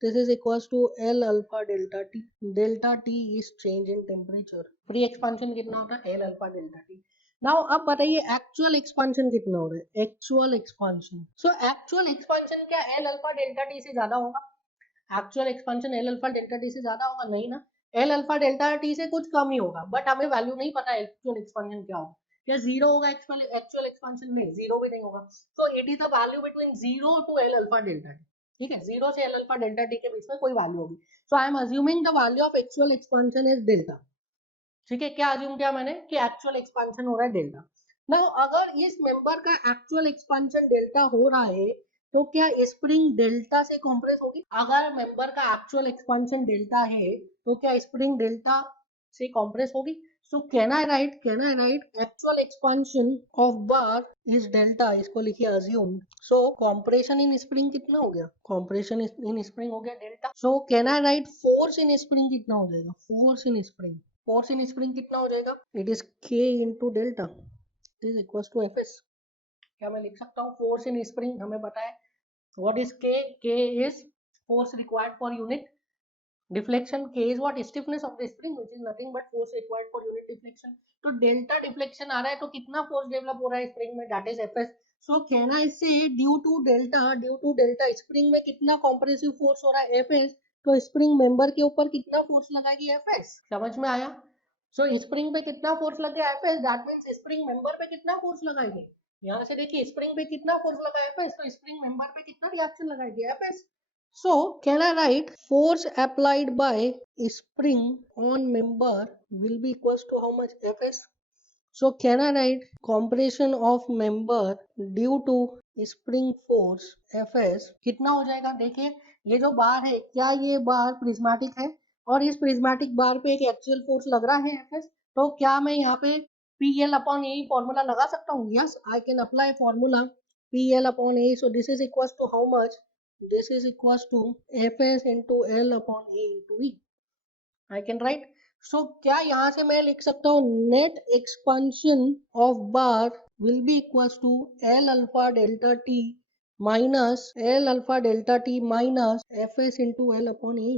this is equals to L alpha delta T, delta T is change in temperature। Free expansion कितना होता है, L alpha delta T। Now अब बताइए एक्चुअल एक्सपांशन कितना हो रहा है, actual expansion, so actual expansion क्या L alpha delta T से ज्यादा होगा, actual expansion L alpha delta T से ज्यादा होगा, नहीं ना, L alpha delta T से कुछ कम ही होगा, बट हमें वैल्यू नहीं पता एक्चुअल एक्सपांशन क्या होगा, क्या जीरो होगा एक्चुअल एक्सपांशन में, जीरो भी नहीं होगा, so it is the value between zero to L alpha delta T, ठीक है, जीरो से L alpha delta T के बीच में कोई वैल्यू होगी, so I am assuming the value of actual expansion is delta, ठीक है, क्या अज्यूम किया मैंने कि एक्चुअल एक्सपांशन हो रहा है डेल्टा। नाउ अगर इस मेंबर का एक्चुअल एक्सपांशन डेल्टा हो रहा है तो क्या स्प्रिंग डेल्टा से कंप्रेस होगी, अगर मेंबर का एक्चुअल एक्सपांशन डेल्टा है तो क्या स्प्रिंग डेल्टा से कंप्रेस होगी। So can I write actual expansion of bar is delta, इसको लिखिए assume. So compression in spring कितना हो गया, कॉम्प्रेशन इन स्प्रिंग हो गया delta. So can I write force in spring कितना हो जाएगा, force in spring, force in spring कितना हो जाएगा, it is K into delta is equal to Fs। क्या मैं लिख सकता हूँ फोर्स इन स्प्रिंग, हमें पता है what is K, K is force required for unit deflection, K is what, stiffness of the spring which is nothing but force required for unit deflection। तो डेल्टा डिफ्लेक्शन आ रहा है तो कितना फोर्स डेवलप हो रहा है स्प्रिंग में, that is Fs। So can आई से ड्यू टू डेल्टा स्प्रिंग में कितना कॉम्प्रेसिव फोर्स हो रहा है Fs, तो स्प्रिंग मेंबर के ऊपर कितना फोर्स लगाएगी Fs, समझ में आया। सो स्प्रिंग पे कितना फोर्स लगेगा Fs, that means spring member पे कितना फोर्स लगाएगी, यहाँ से देखिए स्प्रिंग पे कितना फोर्स लगा Fs, तो स्प्रिंग मेंबर पे कितना रिएक्शन लगाएगी Fs। So can I write force applied by spring on member will be equals to how much Fs। So can I write compression of member due to spring force Fs कितना हो जाएगा, देखिए ये जो बार है क्या ये बार प्रिज्मेटिक है और इस प्रिज्मेटिक बार पे एक एक्चुअल फोर्स लग रहा है Fs, तो क्या मैं यहाँ पे PL upon A फॉर्मूला लगा सकता हूँ, yes I can apply formula PL upon A। so this is equals to how much, this is equals to Fs into L upon A into E, I can write। so क्या यहाँ से मैं लिख सकता हूँ net expansion of bar will be equals to L alpha delta T minus L alpha delta T minus Fs into L upon A।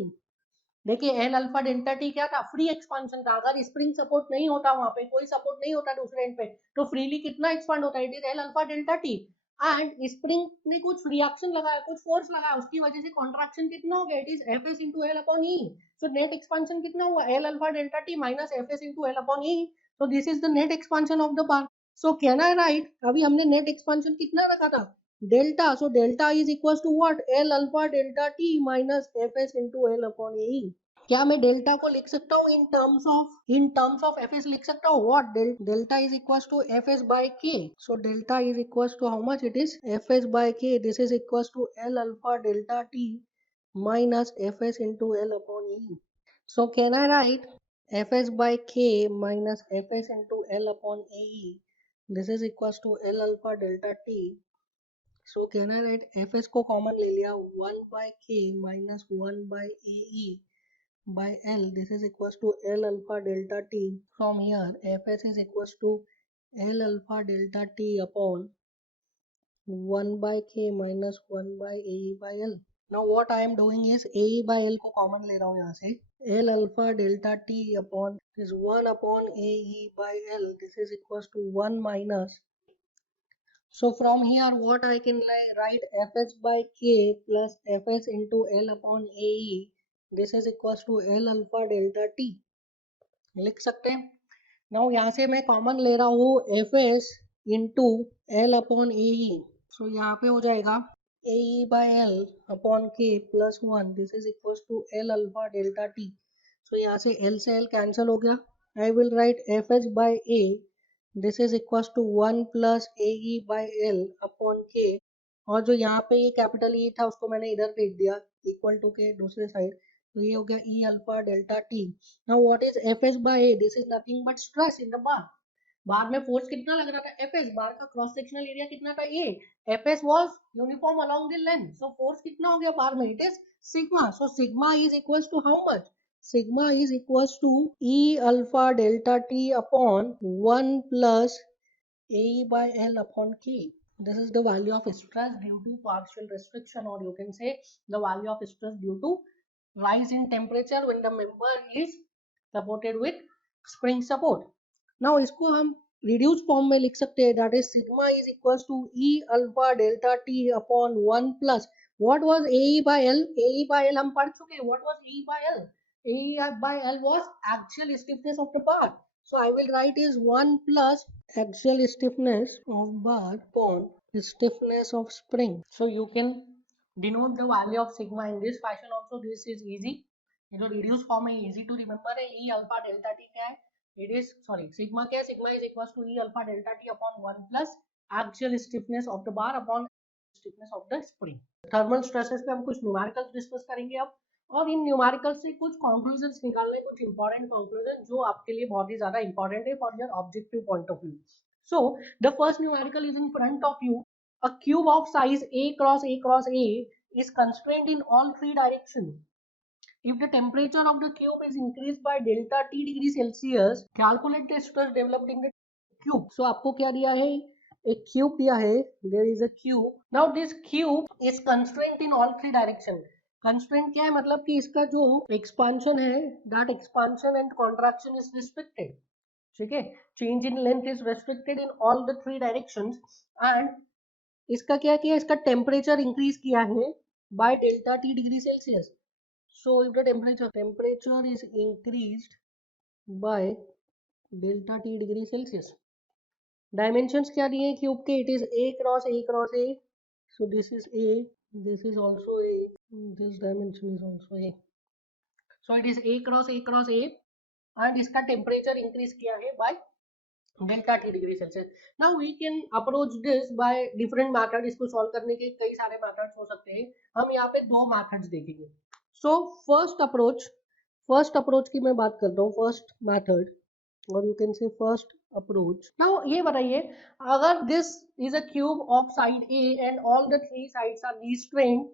देखिए एल अल्फा डेल्टा टी क्या था, फ्री एक्सपांशन था। अगर स्प्रिंग सपोर्ट नहीं होता, वहां पे कोई सपोर्ट नहीं होता दूसरे एंड पे, तो फ्रीली कितना एक्सपांड होता है, it is L alpha delta T. And spring ने कुछ रिएक्शन लगाया, कुछ फोर्स लगाया, उसकी वजह से कॉन्ट्रैक्शन कितना हो गया, it is F S into L upon E. So net expansion कितना हुआ, L alpha delta T minus F S into L upon E. So this is the net expansion of the bar. So can I write, अभी हमने नेट एक्सपांशन कितना रखा था, delta. So delta is equal to what, L alpha delta T minus F S into L upon E. क्या मैं डेल्टा को लिख सकता हूँ in terms of F S लिख सकता हूँ, what, delta is equal to F S by K. So delta is equal to how much, it is F S by K, this is equal to L alpha delta T minus fs into L upon E. So can I write fs by k minus fs into L upon AE? This is equals to L alpha delta t. So can I write fs को common ले लिया, 1 by k minus 1 by AE by L. This is equals to L alpha delta t. From here fs is equals to L alpha delta t upon 1 by k minus 1 by AE by L. Now what I am doing is AE by L को common ले रहा हूँ यहाँ से, L alpha delta T upon is 1 upon AE by L. This is equals to 1 minus. So from here what I can write, Fs by K plus Fs into L upon AE. This is equals to L alpha delta T. लिख सकते हैं। Now यहाँ से मैं common ले रहा हूँ Fs into L upon AE. So यहाँ पे हो जाएगा AE by L upon K plus 1. This is equals to L alpha delta T. So यहाँ से L से L cancel हो गया. I will write Fh by A. This is equals to 1 plus AE by L upon K. और जो यहाँ पे ये कैपिटल E था उसको मैंने इधर भेज दिया इक्वल टू के दूसरे साइड, तो ये हो गया E alpha delta T. Now what is Fh by A? This is nothing but stress in the bar. बार में फोर्स कितना लग रहा था, एफएस, बार का क्रॉस सेक्शनल एरिया कितना था, A, FS was uniform along the length, so force कितना हो गया बार में, it is sigma. So sigma is equals to how much, sigma is equals to E alpha delta T upon 1 plus A by L upon K. This is the value of stress due to partial restriction, or you can say the value of stress due to rise in temperature when the member is supported with spring support. Now इसको हम reduced form में लिख सकते हैं, that is sigma is equals to E alpha delta T upon 1 plus what was AE by L. AE by L हम पढ़ चुके हैं. What was AE by L? AE by L was axial stiffness of the bar. So I will write is 1 plus axial stiffness of bar upon stiffness of spring. So you can denote the value of sigma in this fashion also. This is easy. ये जो reduced form है easy to remember है. E alpha delta T क्या है, it is sigma क्या है, sigma is equals to E alpha delta T upon 1 plus axial stiffness of the bar upon stiffness of the spring. Thermal stresses पे हम कुछ न्यूमेरिकल्स डिस्कस करेंगे अब, और इन न्यूमेरिकल्स से कुछ कंक्लूजन्स निकालने, कुछ इंपॉर्टेंट कंक्लूजन जो आपके लिए बहुत ही ज्यादा इंपॉर्टेंट है for your objective point of view. So the first numerical is in front of you. A cube of size A cross A cross A is constrained in all three directions. If the temperature of the cube is increased by delta T degree Celsius, calculate the stress developed in the cube. So आपको क्या दिया है, एक क्यूब दिया है, there is a cube. Now this cube is constrained in all three direction. Constraint क्या है, मतलब कि इसका जो expansion है, that expansion and contraction is restricted. ठीक है, change in length is restricted in all the three directions. And इसका क्या किया, इसका टेम्परेचर इंक्रीज किया है by delta T degree Celsius. So if the temperature is increased by delta T degree Celsius, dimensions क्या दिए हैं क्यूब के, it is A cross A cross A. So this is A, this is also A, this dimension is also A. So it is A cross A cross A, and इसका टेम्परेचर इंक्रीज किया है by delta T degree Celsius. Now we can approach this by different method. इसको सॉल्व करने के कई सारे मेथड्स हो सकते हैं. हम यहाँ पे दो मेथड्स देखेंगे. सो फर्स्ट अप्रोच की मैं बात करता हूँ, फर्स्ट मेथड, और you can say first approach. Now ये बताइए, अगर this is a cube of side A and all the three sides are restrained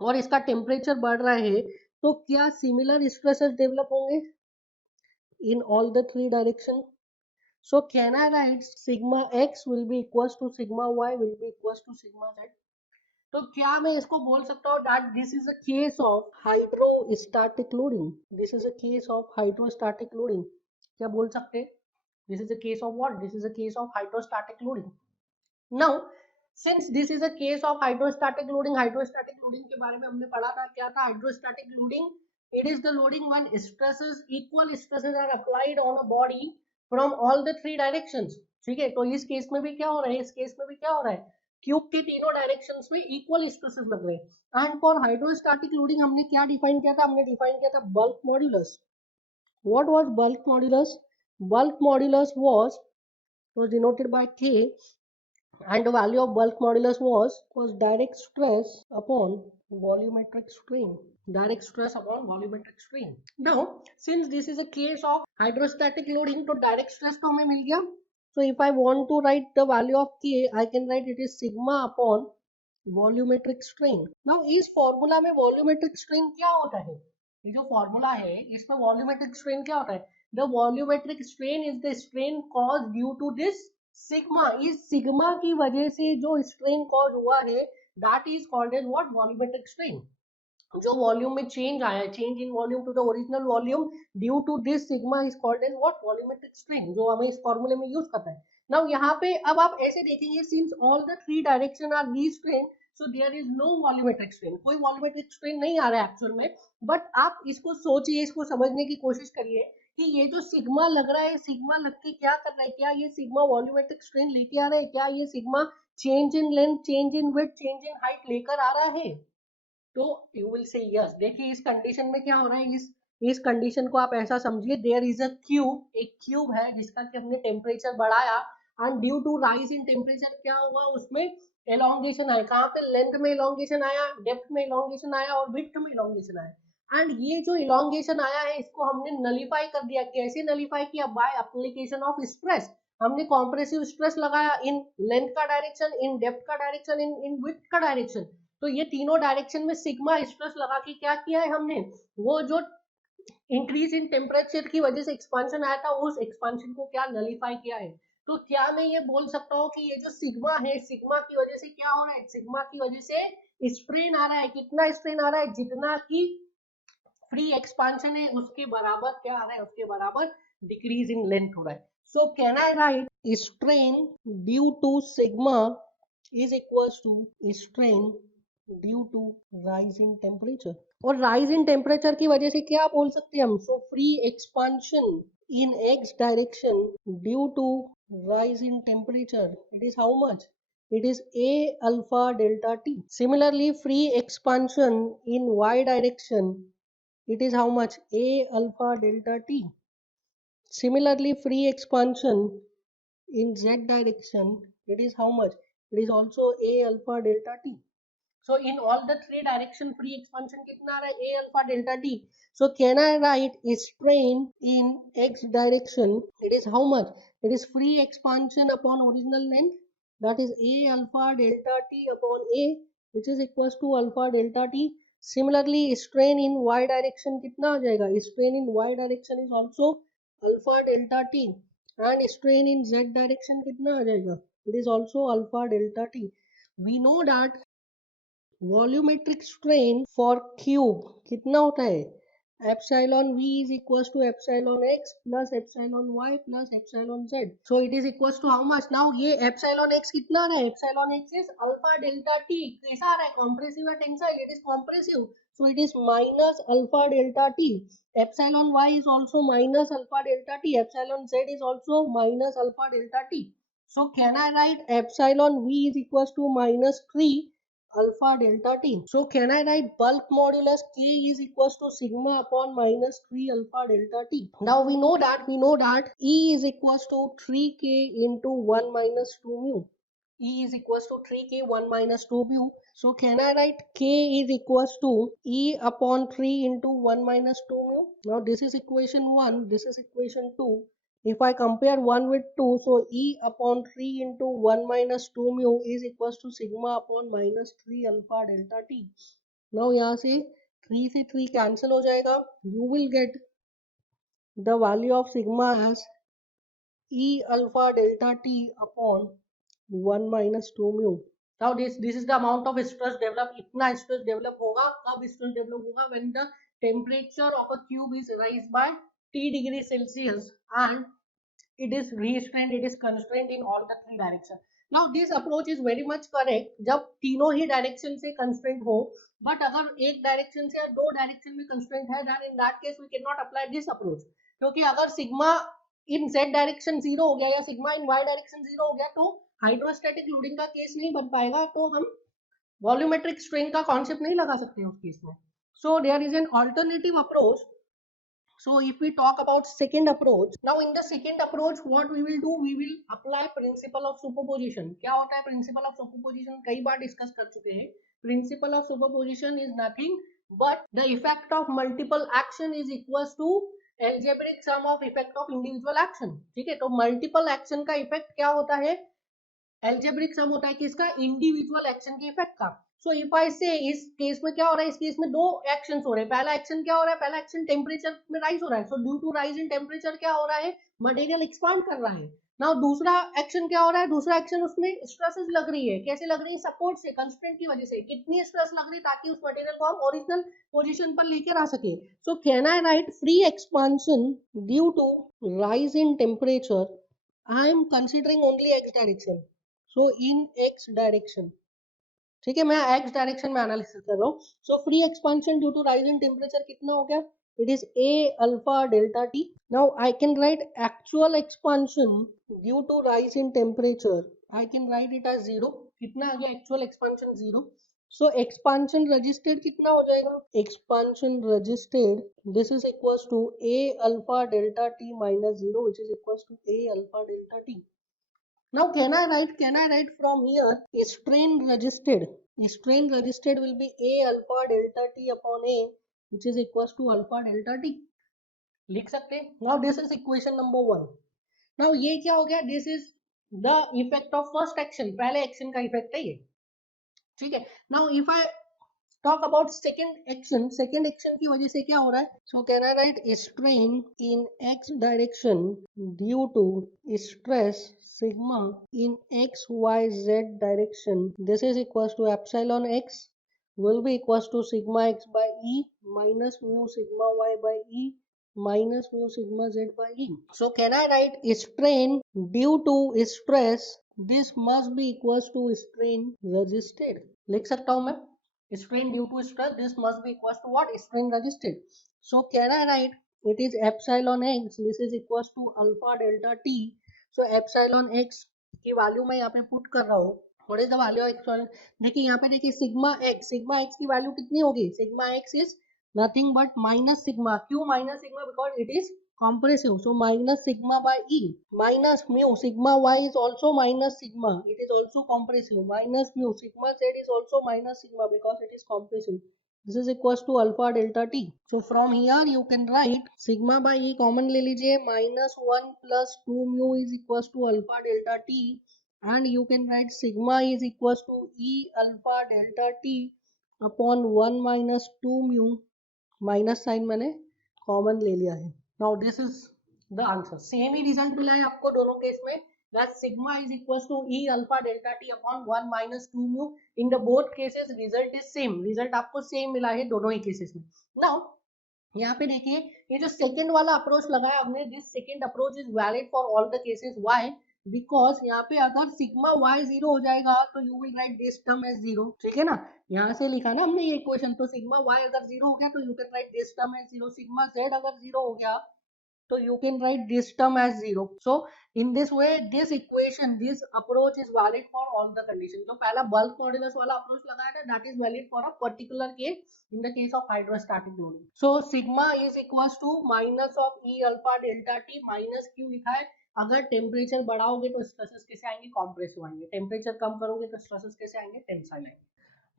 और इसका टेम्परेचर बढ़ रहा है, तो क्या सिमिलर स्ट्रेसेस डेवलप होंगे in all the three direction? So can I write sigma x will be equals to sigma y will be equals to sigma z? तो क्या मैं इसको बोल सकता हूँ that this is a case of hydrostatic loading? This is a case of hydrostatic loading. क्या बोल सकते हैं? This is a case of what? This is a case of hydrostatic loading. Now, since this is a case of hydrostatic loading के बारे में हमने पढ़ा था, क्या था hydrostatic loading? It is the loading when equal stresses are applied on a body from all the three directions. ठीक है, तो इस केस में भी क्या हो रहा है, इस केस में भी क्या हो रहा है, क्यूब के तीनों डायरेक्शंस में इक्वल स्ट्रेसेस लग रहे हैं. एंड फॉर हाइड्रोस्टैटिक लोडिंग हमने क्या डिफाइन किया था, हमने डिफाइन किया था bulk modulus. What was bulk modulus? Bulk modulus was denoted by K, and the value of bulk modulus was direct stress upon volumetric strain. Direct stress upon volumetric strain. Now, since this is a case of hydrostatic loading, तो direct stress तो हमें मिल गया. So if I want to write the value of K, I can write it is sigma upon volumetric strain. Now इस फॉर्मूला में volumetric strain क्या होता है? ये जो फॉर्मूला है इसमें volumetric strain क्या होता है? The volumetric strain is the strain caused due to this sigma. इस सिग्मा की वजह से जो स्ट्रेन कॉज हुआ है that is called as what, volumetric strain. जो वॉल्यूम में चेंज आया है, change in volume to the original volume due to this sigma is called as what, volumetric strain, जो हमें इस फॉर्मूले में यूज करता है. नाउ यहाँ पे अब आप ऐसे देखेंगे, since all the three direction are the strain, so there is no volumetric strain. कोई वॉल्यूमेट्रिक स्ट्रेन नहीं आ रहा है एक्चुअल में, बट आप इसको सोचिए, इसको समझने की कोशिश करिए कि ये जो सिग्मा लग रहा है, सिग्मा लग के क्या कर रहा है, क्या ये सिग्मा वॉल्यूमेट्रिक स्ट्रेन लेके आ रहा है, क्या ये sigma change in length, change in width, change in height लेकर आ रहा है? तो यू विल से यस. देखिए इस कंडीशन में क्या हो रहा है, इस कंडीशन को आप ऐसा समझिए, देयर इज अ क्यूब, एक क्यूब है जिसका कि हमने टेम्परेचर बढ़ाया, and due to rise in temperature क्या हुआ, उसमें एलोंगेशन आया. कहाँ पे? लेंथ में एलोंगेशन आया, डेप्थ में एलोंगेशन आया और विड्थ में एलोंगेशन आया. एंड ये जो इलोंगेशन आया है इसको हमने नलीफाई कर दिया. कैसे नलीफाई किया? By application of stress. हमने कॉम्प्रेसिव स्ट्रेस लगाया इन लेंथ का डायरेक्शन, इन डेप्थ का डायरेक्शन, इन विड्थ का डायरेक्शन. तो ये तीनों डायरेक्शन में सिग्मा स्ट्रेस लगा के क्या किया है हमने, वो जो इंक्रीज इन टेम्परेचर की वजह से एक्सपांशन आया था उस एक्सपांशन को क्या नलीफाई किया है. तो क्या मैं ये बोल सकता हूँ कि ये जो सिग्मा है, सिग्मा की वजह से क्या हो रहा है, सिग्मा की वजह से स्ट्रेन आ रहा है. कितना स्ट्रेन आ रहा है? जितना की फ्री एक्सपांशन है उसके बराबर क्या आ रहा है, उसके बराबर डिक्रीज इन लेंथ हो रहा है. So can I write strain due to sigma is equals to strain due to rise in temperature. और राइज इन टेम्परेचर की वजह से क्या बोल सकते हैं हम? So free expansion in x direction due to rise in temperature, it is how much? It is a alpha delta t. Similarly, free expansion in y direction, it is how much? A alpha delta t. Similarly, free expansion in z direction, it is how much? It is also A alpha delta t. So in all the three direction free expansion कितना आ रहा है? A alpha delta t. So can I write strain in x direction? It is how much? It is free expansion upon original length, that is A alpha delta t upon A, which is equals to alpha delta t. Similarly, strain in y direction कितना आ जाएगा? Strain in y direction is also alpha delta t, and strain in z direction कितना आ जाएगा? It is also alpha delta t. We know that volumetric strain for cube कितना होता है? Epsilon v is equals to epsilon x plus epsilon y plus epsilon z. So it is equals to how much? Now ये एप्सिलॉन x कितना आ रहा है? Epsilon x is alpha delta t. कैसा आ रहा है? कॉम्प्रेसिव या tensile? It is compressive. So it is minus alpha delta t. Epsilon y is also minus alpha delta t. Epsilon z is also minus alpha delta t. So can I write epsilon v is equals to minus 3 alpha delta t. So can I write bulk modulus K is equals to sigma upon minus 3 alpha delta t. Now we know that E is equals to 3K into 1 minus 2 mu. E is equals to 3K 1 minus 2 mu. So can I write K is equals to E upon 3 into 1 minus 2 mu. Now this is equation 1, this is equation 2. If I compare 1 with 2, so E upon 3 into 1 minus 2 mu is equals to sigma upon minus 3 alpha delta t. Now यहाँ से 3 से 3 cancel हो जाएगा. You will get the value of sigma as E alpha delta t upon 1 minus 2 mu. Now this is the amount of stress develop. इतना stress develop होगा, कब stress develop होगा? When the temperature of a cube is raised by T degree Celsius and it is restrained, it is constrained in all the three directions. Now this approach is very much correct जब तीनों ही डायरेक्शन से कंस्ट्रेंट हो, बट अगर एक डायरेक्शन से या दो डायरेक्शन में कंस्ट्रेंट है, then in that case we cannot apply this approach, क्योंकि अगर सिग्मा इन z डायरेक्शन जीरो हो गया या सिग्मा इन y डायरेक्शन जीरो हो गया तो हाइड्रोस्टैटिक लोडिंग का केस नहीं बन पाएगा, तो हम वॉल्यूमेट्रिक स्ट्रेन का कॉन्सेप्ट नहीं लगा सकते उस केस में. So there is an alternative approach. So if we talk about second approach, now in the second approach what we will do, we will apply principle of superposition. क्या होता है principle of superposition? कई बार डिस्कस कर चुके हैं. Principle of superposition is nothing but the effect of multiple action is equals to algebraic sum of effect of individual action. ठीक है, तो multiple action का effect क्या होता है? algebraic sum होता है किसका? individual action के effect का. सो इफ आई से इस केस में क्या हो रहा है, इस केस में दो एक्शन हो रहे हैं. पहला एक्शन क्या हो रहा है? पहला एक्शन टेम्परेचर में राइज हो रहा है. So due to rise in temperature क्या हो रहा है? मटेरियल एक्सपांड कर रहा है. नाउ दूसरा एक्शन क्या हो रहा है? दूसरा एक्शन उसमें स्ट्रेसेस लग रही है. कैसे लग रही है? सपोर्ट से, कंस्ट्रेंट की वजह से. कितनी स्ट्रेस लग रही है? ताकि उस मटेरियल को हम ओरिजिनल पोजीशन पर लेकर आ सके. So can I write free expansion due to rise in temperature? I am considering only X direction. So in X direction, ठीक है, मैं एक्स डायरेक्शन में एनालिसिस कर रहा हूँ. So free expansion due to rise in temperature कितना हो गया? It is A alpha delta T. Now I can write actual expansion due to rise in temperature. I can write it as zero. कितना आ गया actual expansion? Zero. So expansion resisted कितना हो जाएगा? Expansion resisted this is equals to A alpha delta T minus zero which is equals to A alpha delta T. Now can I write from here strain registered? Strain registered will be A alpha delta T upon A which is equals to alpha delta T. लिख सकते हैं. Now this is equation number 1. Now ये क्या हो गया? This is the effect of first action. पहले action का effect है ये. ठीक है. Now if I talk about second action की वजह से क्या हो रहा है? So can I write strain in x direction due to stress sigma in x y z direction. This is equals to epsilon x will be equals to sigma x by e minus mu sigma y by e minus mu sigma z by e. So can I write strain due to stress? This must be equals to strain resisted. लिख सकता हूँ मैं. Strain due to stress, this must be equals to what? Strain resisted. So can I write it is epsilon x, this is equals to alpha delta t. So epsilon x की वैल्यू मैं यहाँ पे पुट कर रहा हूँ. What is the value of epsilon? देखिए यहाँ पे देखिए सिग्मा x की वैल्यू कितनी होगी? Sigma x is nothing but minus sigma. क्यों minus sigma? Because it is compressive. So minus sigma by e minus mu sigma y is also minus sigma. It is also compressive. Minus mu sigma z is also minus sigma because it is compressive. This is equals to alpha delta t. So from here you can write sigma by e common ले लीजिए. minus 1 plus 2 mu is equals to alpha delta t and you can write sigma is equals to e alpha delta t upon 1 minus 2 mu. Minus sign मैंने कॉमन ले लिया है. Now this is the answer. Same ही रिजल्ट मिला है आपको दोनों केस में. That sigma is equals to E alpha delta T upon 1 minus 2 mu. In the both cases result is same. Result आपको सेम मिला है दोनों ही केसेस में. नाउ यहाँ पे देखिए ये जो सेकंड वाला अप्रोच लगाया हमने, this second approach is valid for all the cases. Why? Because यहाँ पे अगर सिग्मा y जीरो हो जाएगा तो you will write this term as zero. ठीक है ना, यहाँ से लिखा ना हमने ये इक्वेशन. तो सिग्मा y अगर जीरो हो गया तो you can write this term as zero. Sigma z अगर जीरो हो गया तो you can write this term as zero. So in this way this equation, this approach is valid for all the conditions. जो पहला bulk modulus वाला approach लगाया था that is valid for a particular case in the case of hydrostatic loading. So sigma is equals to minus of E alpha delta T minus Q लिखा है. अगर टेम्परेचर बढ़ाओगे तो स्ट्रेसेस कैसे आएंगे? कॉम्प्रेसिव आएंगे. टेम्परेचर कम करोगे तो स्ट्रेसेस कैसे आएंगे? टेंसाइल आएंगे.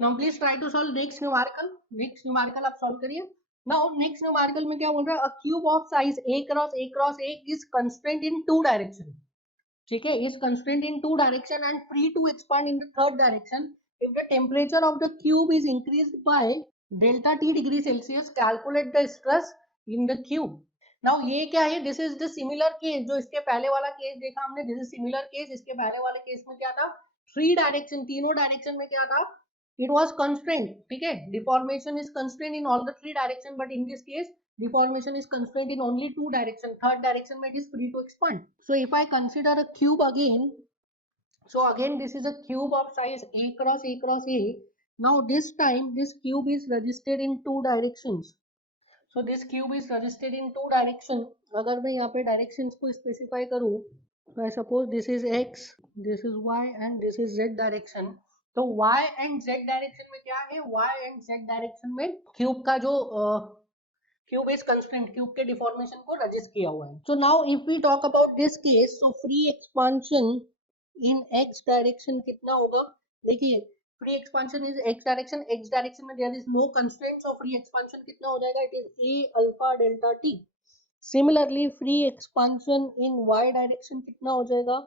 Now please try to solve next numerical. Next numerical आप सॉल्व करिए. Now next न्यूमेरिकल में क्या बोल रहा है? A cube of size a cross a is constrained in two direction. ठीक है, is constrained in two direction and free to expand in the third direction if the temperature of the cube is increased by delta t degree Celsius. Calculate the stress in the cube. Now ये क्या है? This is the similar case जो इसके पहले वाला केस देखा हमने. This is similar case. इसके पहले वाले केस में क्या था? फ्री डायरेक्शन, तीनों डायरेक्शन में क्या था, इट वॉज कंस्ट्रेंट, ठीक है, deformation is constraint in all the three direction, but in this case deformation is constrained in only two direction, third direction where it is free to expand. So if I consider a cube again, so again this is a cube of size a cross a cross a. Now this time this cube is registered in two directions. So this cube is registered in two direction. अगर मैं यहाँ पे directions को specify करूँ, so I suppose this is x, this is y and this is z direction. तो y and z direction में क्या है, y and z direction में cube का जो क्यूब इज कंस्टेंट, क्यूब के डिफॉर्मेशन को रजिस्ट किया हुआ है. So now if we talk about this case, so free expansion in X direction कितना होगा, देखिए free expansion is X direction में there is no constraint, so free expansion कितना हो जाएगा, it is A alpha delta T. Similarly free expansion in Y direction कितना हो जाएगा,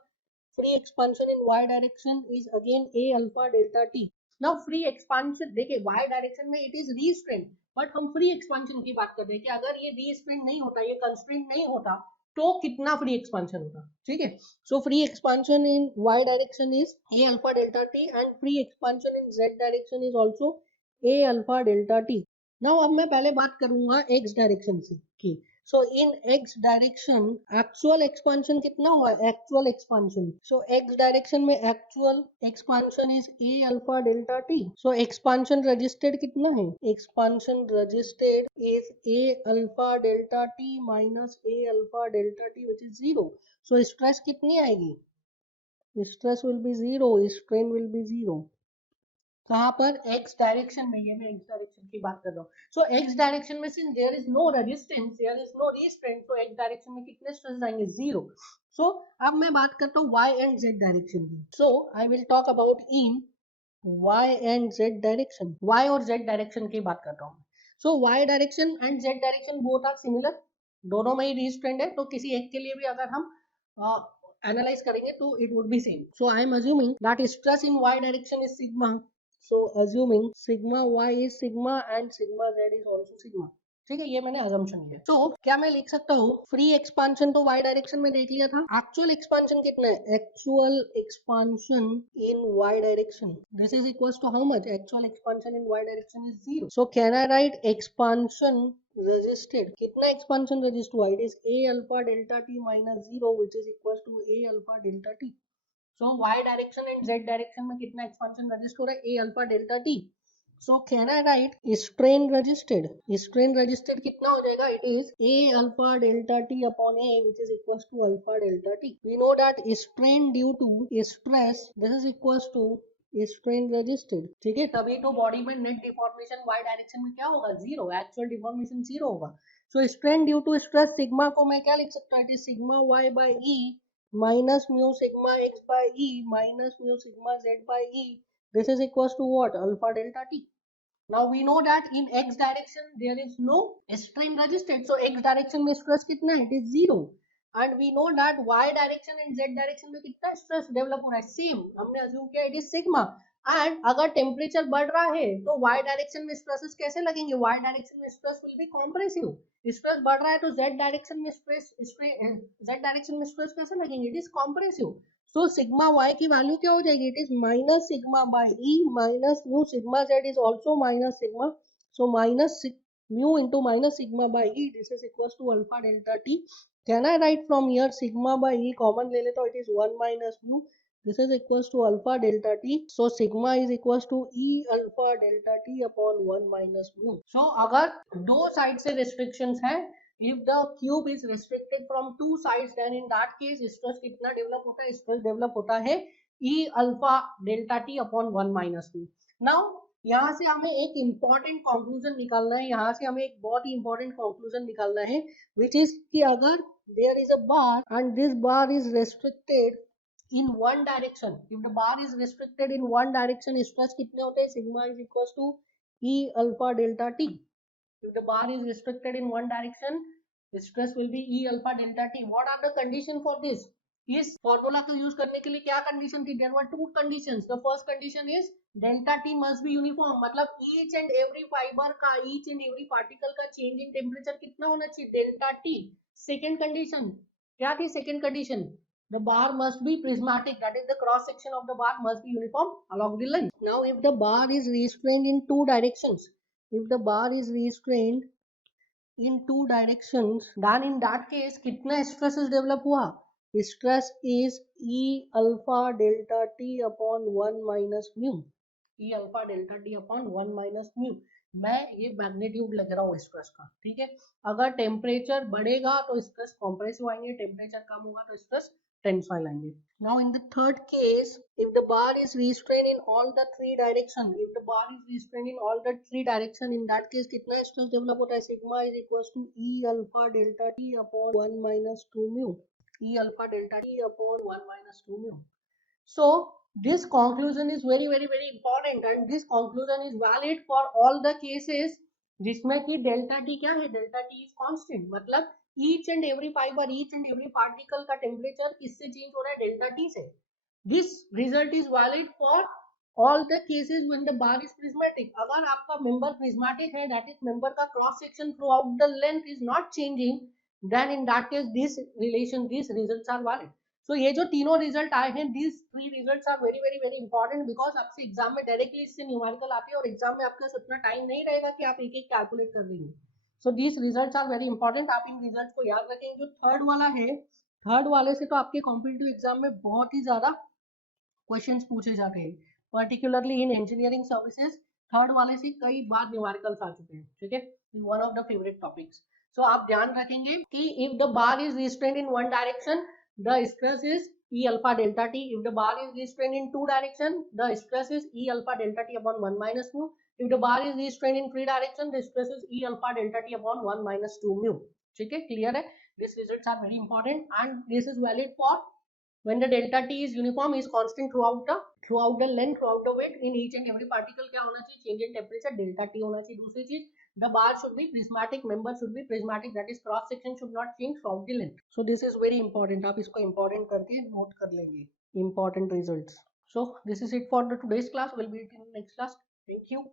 free expansion in Y direction is again A alpha delta T. Now free expansion देखिए वाई डायरेक्शन में इट इज रीस्ट्रेंट, बट हम फ्री एक्सपांशन की बात कर रहे हैं कि अगर ये रीस्ट्रेंट नहीं होता, ये कंस्ट्रेंट नहीं होता, तो कितना फ्री एक्सपांशन होता, ठीक है. So free expansion in Y direction is A alpha delta T and free expansion in Z direction is also A alpha delta T. Now अब मैं पहले बात करूंगा एक्स डायरेक्शन से की. So in x direction actual expansion कितना हुआ, actual expansion. So x direction में actual expansion is a alpha delta t. So expansion registered कितना है, expansion registered is a alpha delta t minus a alpha delta t which is 0. So stress कितनी आएगी, stress will be 0, strain will be 0. कहाँ पर, x डायरेक्शन में, ये मैं x डायरेक्शन की बात कर रहा हूँ. सो x डायरेक्शन में since there is no resistance, there is no restraint, तो x डायरेक्शन में कितने स्ट्रेस आएंगे, 0. सो अब मैं बात करता हूँ y एंड z डायरेक्शन की. So I will talk about in y and z direction, y और z डायरेक्शन की बात कर रहा हूँ. So y direction and z direction both are similar, दोनों में ही रिस्ट्रेंट है, तो किसी एक के लिए भी अगर हम एनालाइज करेंगे तो it would be same. So I am assuming that stress in y direction is sigma. So assuming sigma y is sigma and sigma z is also sigma, ठीक है, ये मैंने assumption किया. तो क्या मैं लिख सकता हूँ, फ्री एक्सपांशन तो y डायरेक्शन में देख लिया था, एक्चुअल एक्सपांशन कितना है, actual expansion in y direction this is equals to how much, actual expansion in y direction is 0. So can I write expansion resisted, कितना एक्सपांशन रजिस्ट हुआ, it is a alpha delta t minus 0 which is equals to a alpha delta t. So y direction and z direction में कितना expansion रजिस्ट हो रहा है, a alpha delta t. So can I write strain resisted? Strain resisted कितना हो जाएगा, it is a alpha delta t upon a which is equals to alpha delta t. We know that strain due to stress this is equals to strain resisted, ठीक है. तभी तो बॉडी में नेट डिफॉर्मेशन y डायरेक्शन में क्या होगा, 0, एक्चुअल डिफॉर्मेशन 0 होगा. So strain due to stress sigma को मैं क्या लिख सकता हूँ, it is sigma y by e minus mu sigma x by e minus mu sigma z by e. This is equals to what, alpha delta t. Now we know that in x direction there is no strain resisted, so x direction में stress कितना है, it is 0. And we know that y direction and z direction में कितना stress डेवलप हो रहा है, सेम हमने अज्यूम किया, it is sigma. एंड अगर टेम्परेचर बढ़ रहा है तो y डायरेक्शन में स्ट्रेसेस कैसे लगेंगे, y डायरेक्शन में stress will be compressive. Stress बढ़ रहा है तो z डायरेक्शन में स्ट्रेस कैसे लगेंगे, it is compressive. So sigma y की वैल्यू क्या हो जाएगी, it is minus sigma by e minus mu sigma z is also minus sigma. So minus mu into minus sigma by e this is equals to alpha delta t. Can I write from here sigma by e common ले लेता हूं, it is 1 minus mu. This is equals to alpha delta t. So sigma is equals to e alpha delta t upon 1 minus mu. So अगर दो साइड से restrictions हैं, if the cube is restricted from two sides, then in that case stress कितना डेवलप होता है, stress डेवलप होता है e alpha delta t upon 1 minus mu. Now यहाँ से हमें एक important conclusion निकालना है, यहाँ से हमें एक बहुत ही important conclusion निकालना है, which is कि अगर there is a bar and this bar is restricted in one direction, if the bar is restricted in one direction, stress कितने होते हैं, sigma is equals to e alpha delta t. If the bar is restricted in one direction, stress will be e alpha delta t. What are the condition for this? इस फॉर्मूला को यूज करने के लिए क्या कंडीशन थी, there were two conditions. The first condition is delta T must be uniform, मतलब ईच एंड एवरी फाइबर का, ईच एंड एवरी पार्टिकल का चेंज इन टेम्परेचर कितना होना चाहिए, डेल्टा टी. सेकेंड कंडीशन क्या थी, second condition the bar must be prismatic, that is the cross section of the bar must be uniform along the length. Now if the bar is restrained in two directions, if the bar is restrained in two directions, then in that case कितना stresses develop हुआ? Stress is E alpha delta T upon 1 minus mu. E alpha delta T upon 1 minus mu. मैं ये मैग्नीट्यूड लग रहा हूँ स्ट्रेस का, ठीक है। अगर टेम्परेचर बढ़ेगा तो स्ट्रेस कॉम्प्रेसिव आएंगे, टेम्परेचर कम होगा तो स्ट्रेस टेंसाइल आएंगे। Now in the third case, if the bar is restrained in all the three direction, if the bar is restrained in all the three direction, in that case कितना स्ट्रेस डेवलप होता है? Sigma is equals to E alpha delta T upon 1 minus 2 mu. E alpha delta T upon 1 minus 2 mu. So this conclusion is very important, and this conclusion is valid for all the cases जिसमें कि डेल्टा टी क्या है? डेल्टा टी इज कांस्टेंट, मतलब each and every fibre, each and every particle का टेम्परेचर किससे चेंज हो रहा है? डेल्टा टी से। This result is valid for all the cases when the bar is prismatic. अगर आपका मेंबर prismatic है, that is member का cross section throughout the length is not changing, then in that case this relation, these results are valid. So ये जो तीनों रिजल्ट आए हैं, these three results are very important because आपसे एग्जाम में डायरेक्टली इससे न्यूमेरिकल आते हैं और एग्जाम में आपके पास उतना टाइम नहीं रहेगा कि आप एक एक कैलकुलेट कर लेंगे। So these results are very important, आप इन रिजल्ट्स को याद रखेंगे। जो थर्ड वाला है, थर्ड वाले से तो आपके कॉम्पिटिटिव एग्जाम में बहुत ही ज्यादा क्वेश्चंस पूछे जाते हैं, particularly in engineering services. Third वाले से कई बार न्यूमेरिकल्स आ चुके हैं, ठीक है, one of the favourite topics. So आप ध्यान रखेंगे कि if the bar is restrained in one direction, the stress is E alpha delta T. If the bar is restrained in two direction, the stress is E alpha delta T upon 1 minus mu. If the bar is restrained in three direction, the stress is E alpha delta T upon 1 minus 2 mu. ठीक है, क्लियर है? These results are very important and this is valid for when the delta T is uniform, is constant throughout the length, throughout the weight, in each and every particle क्या होना चाहिए? Change in temperature delta T होना चाहिए। दूसरी चीज, the bar should be prismatic, member should be prismatic, that is cross section should not change throughout the length. So this is very important, आप इसको important करके note कर लेंगे, important results. So this is it for the today's class, we'll meet in the next class. Thank you.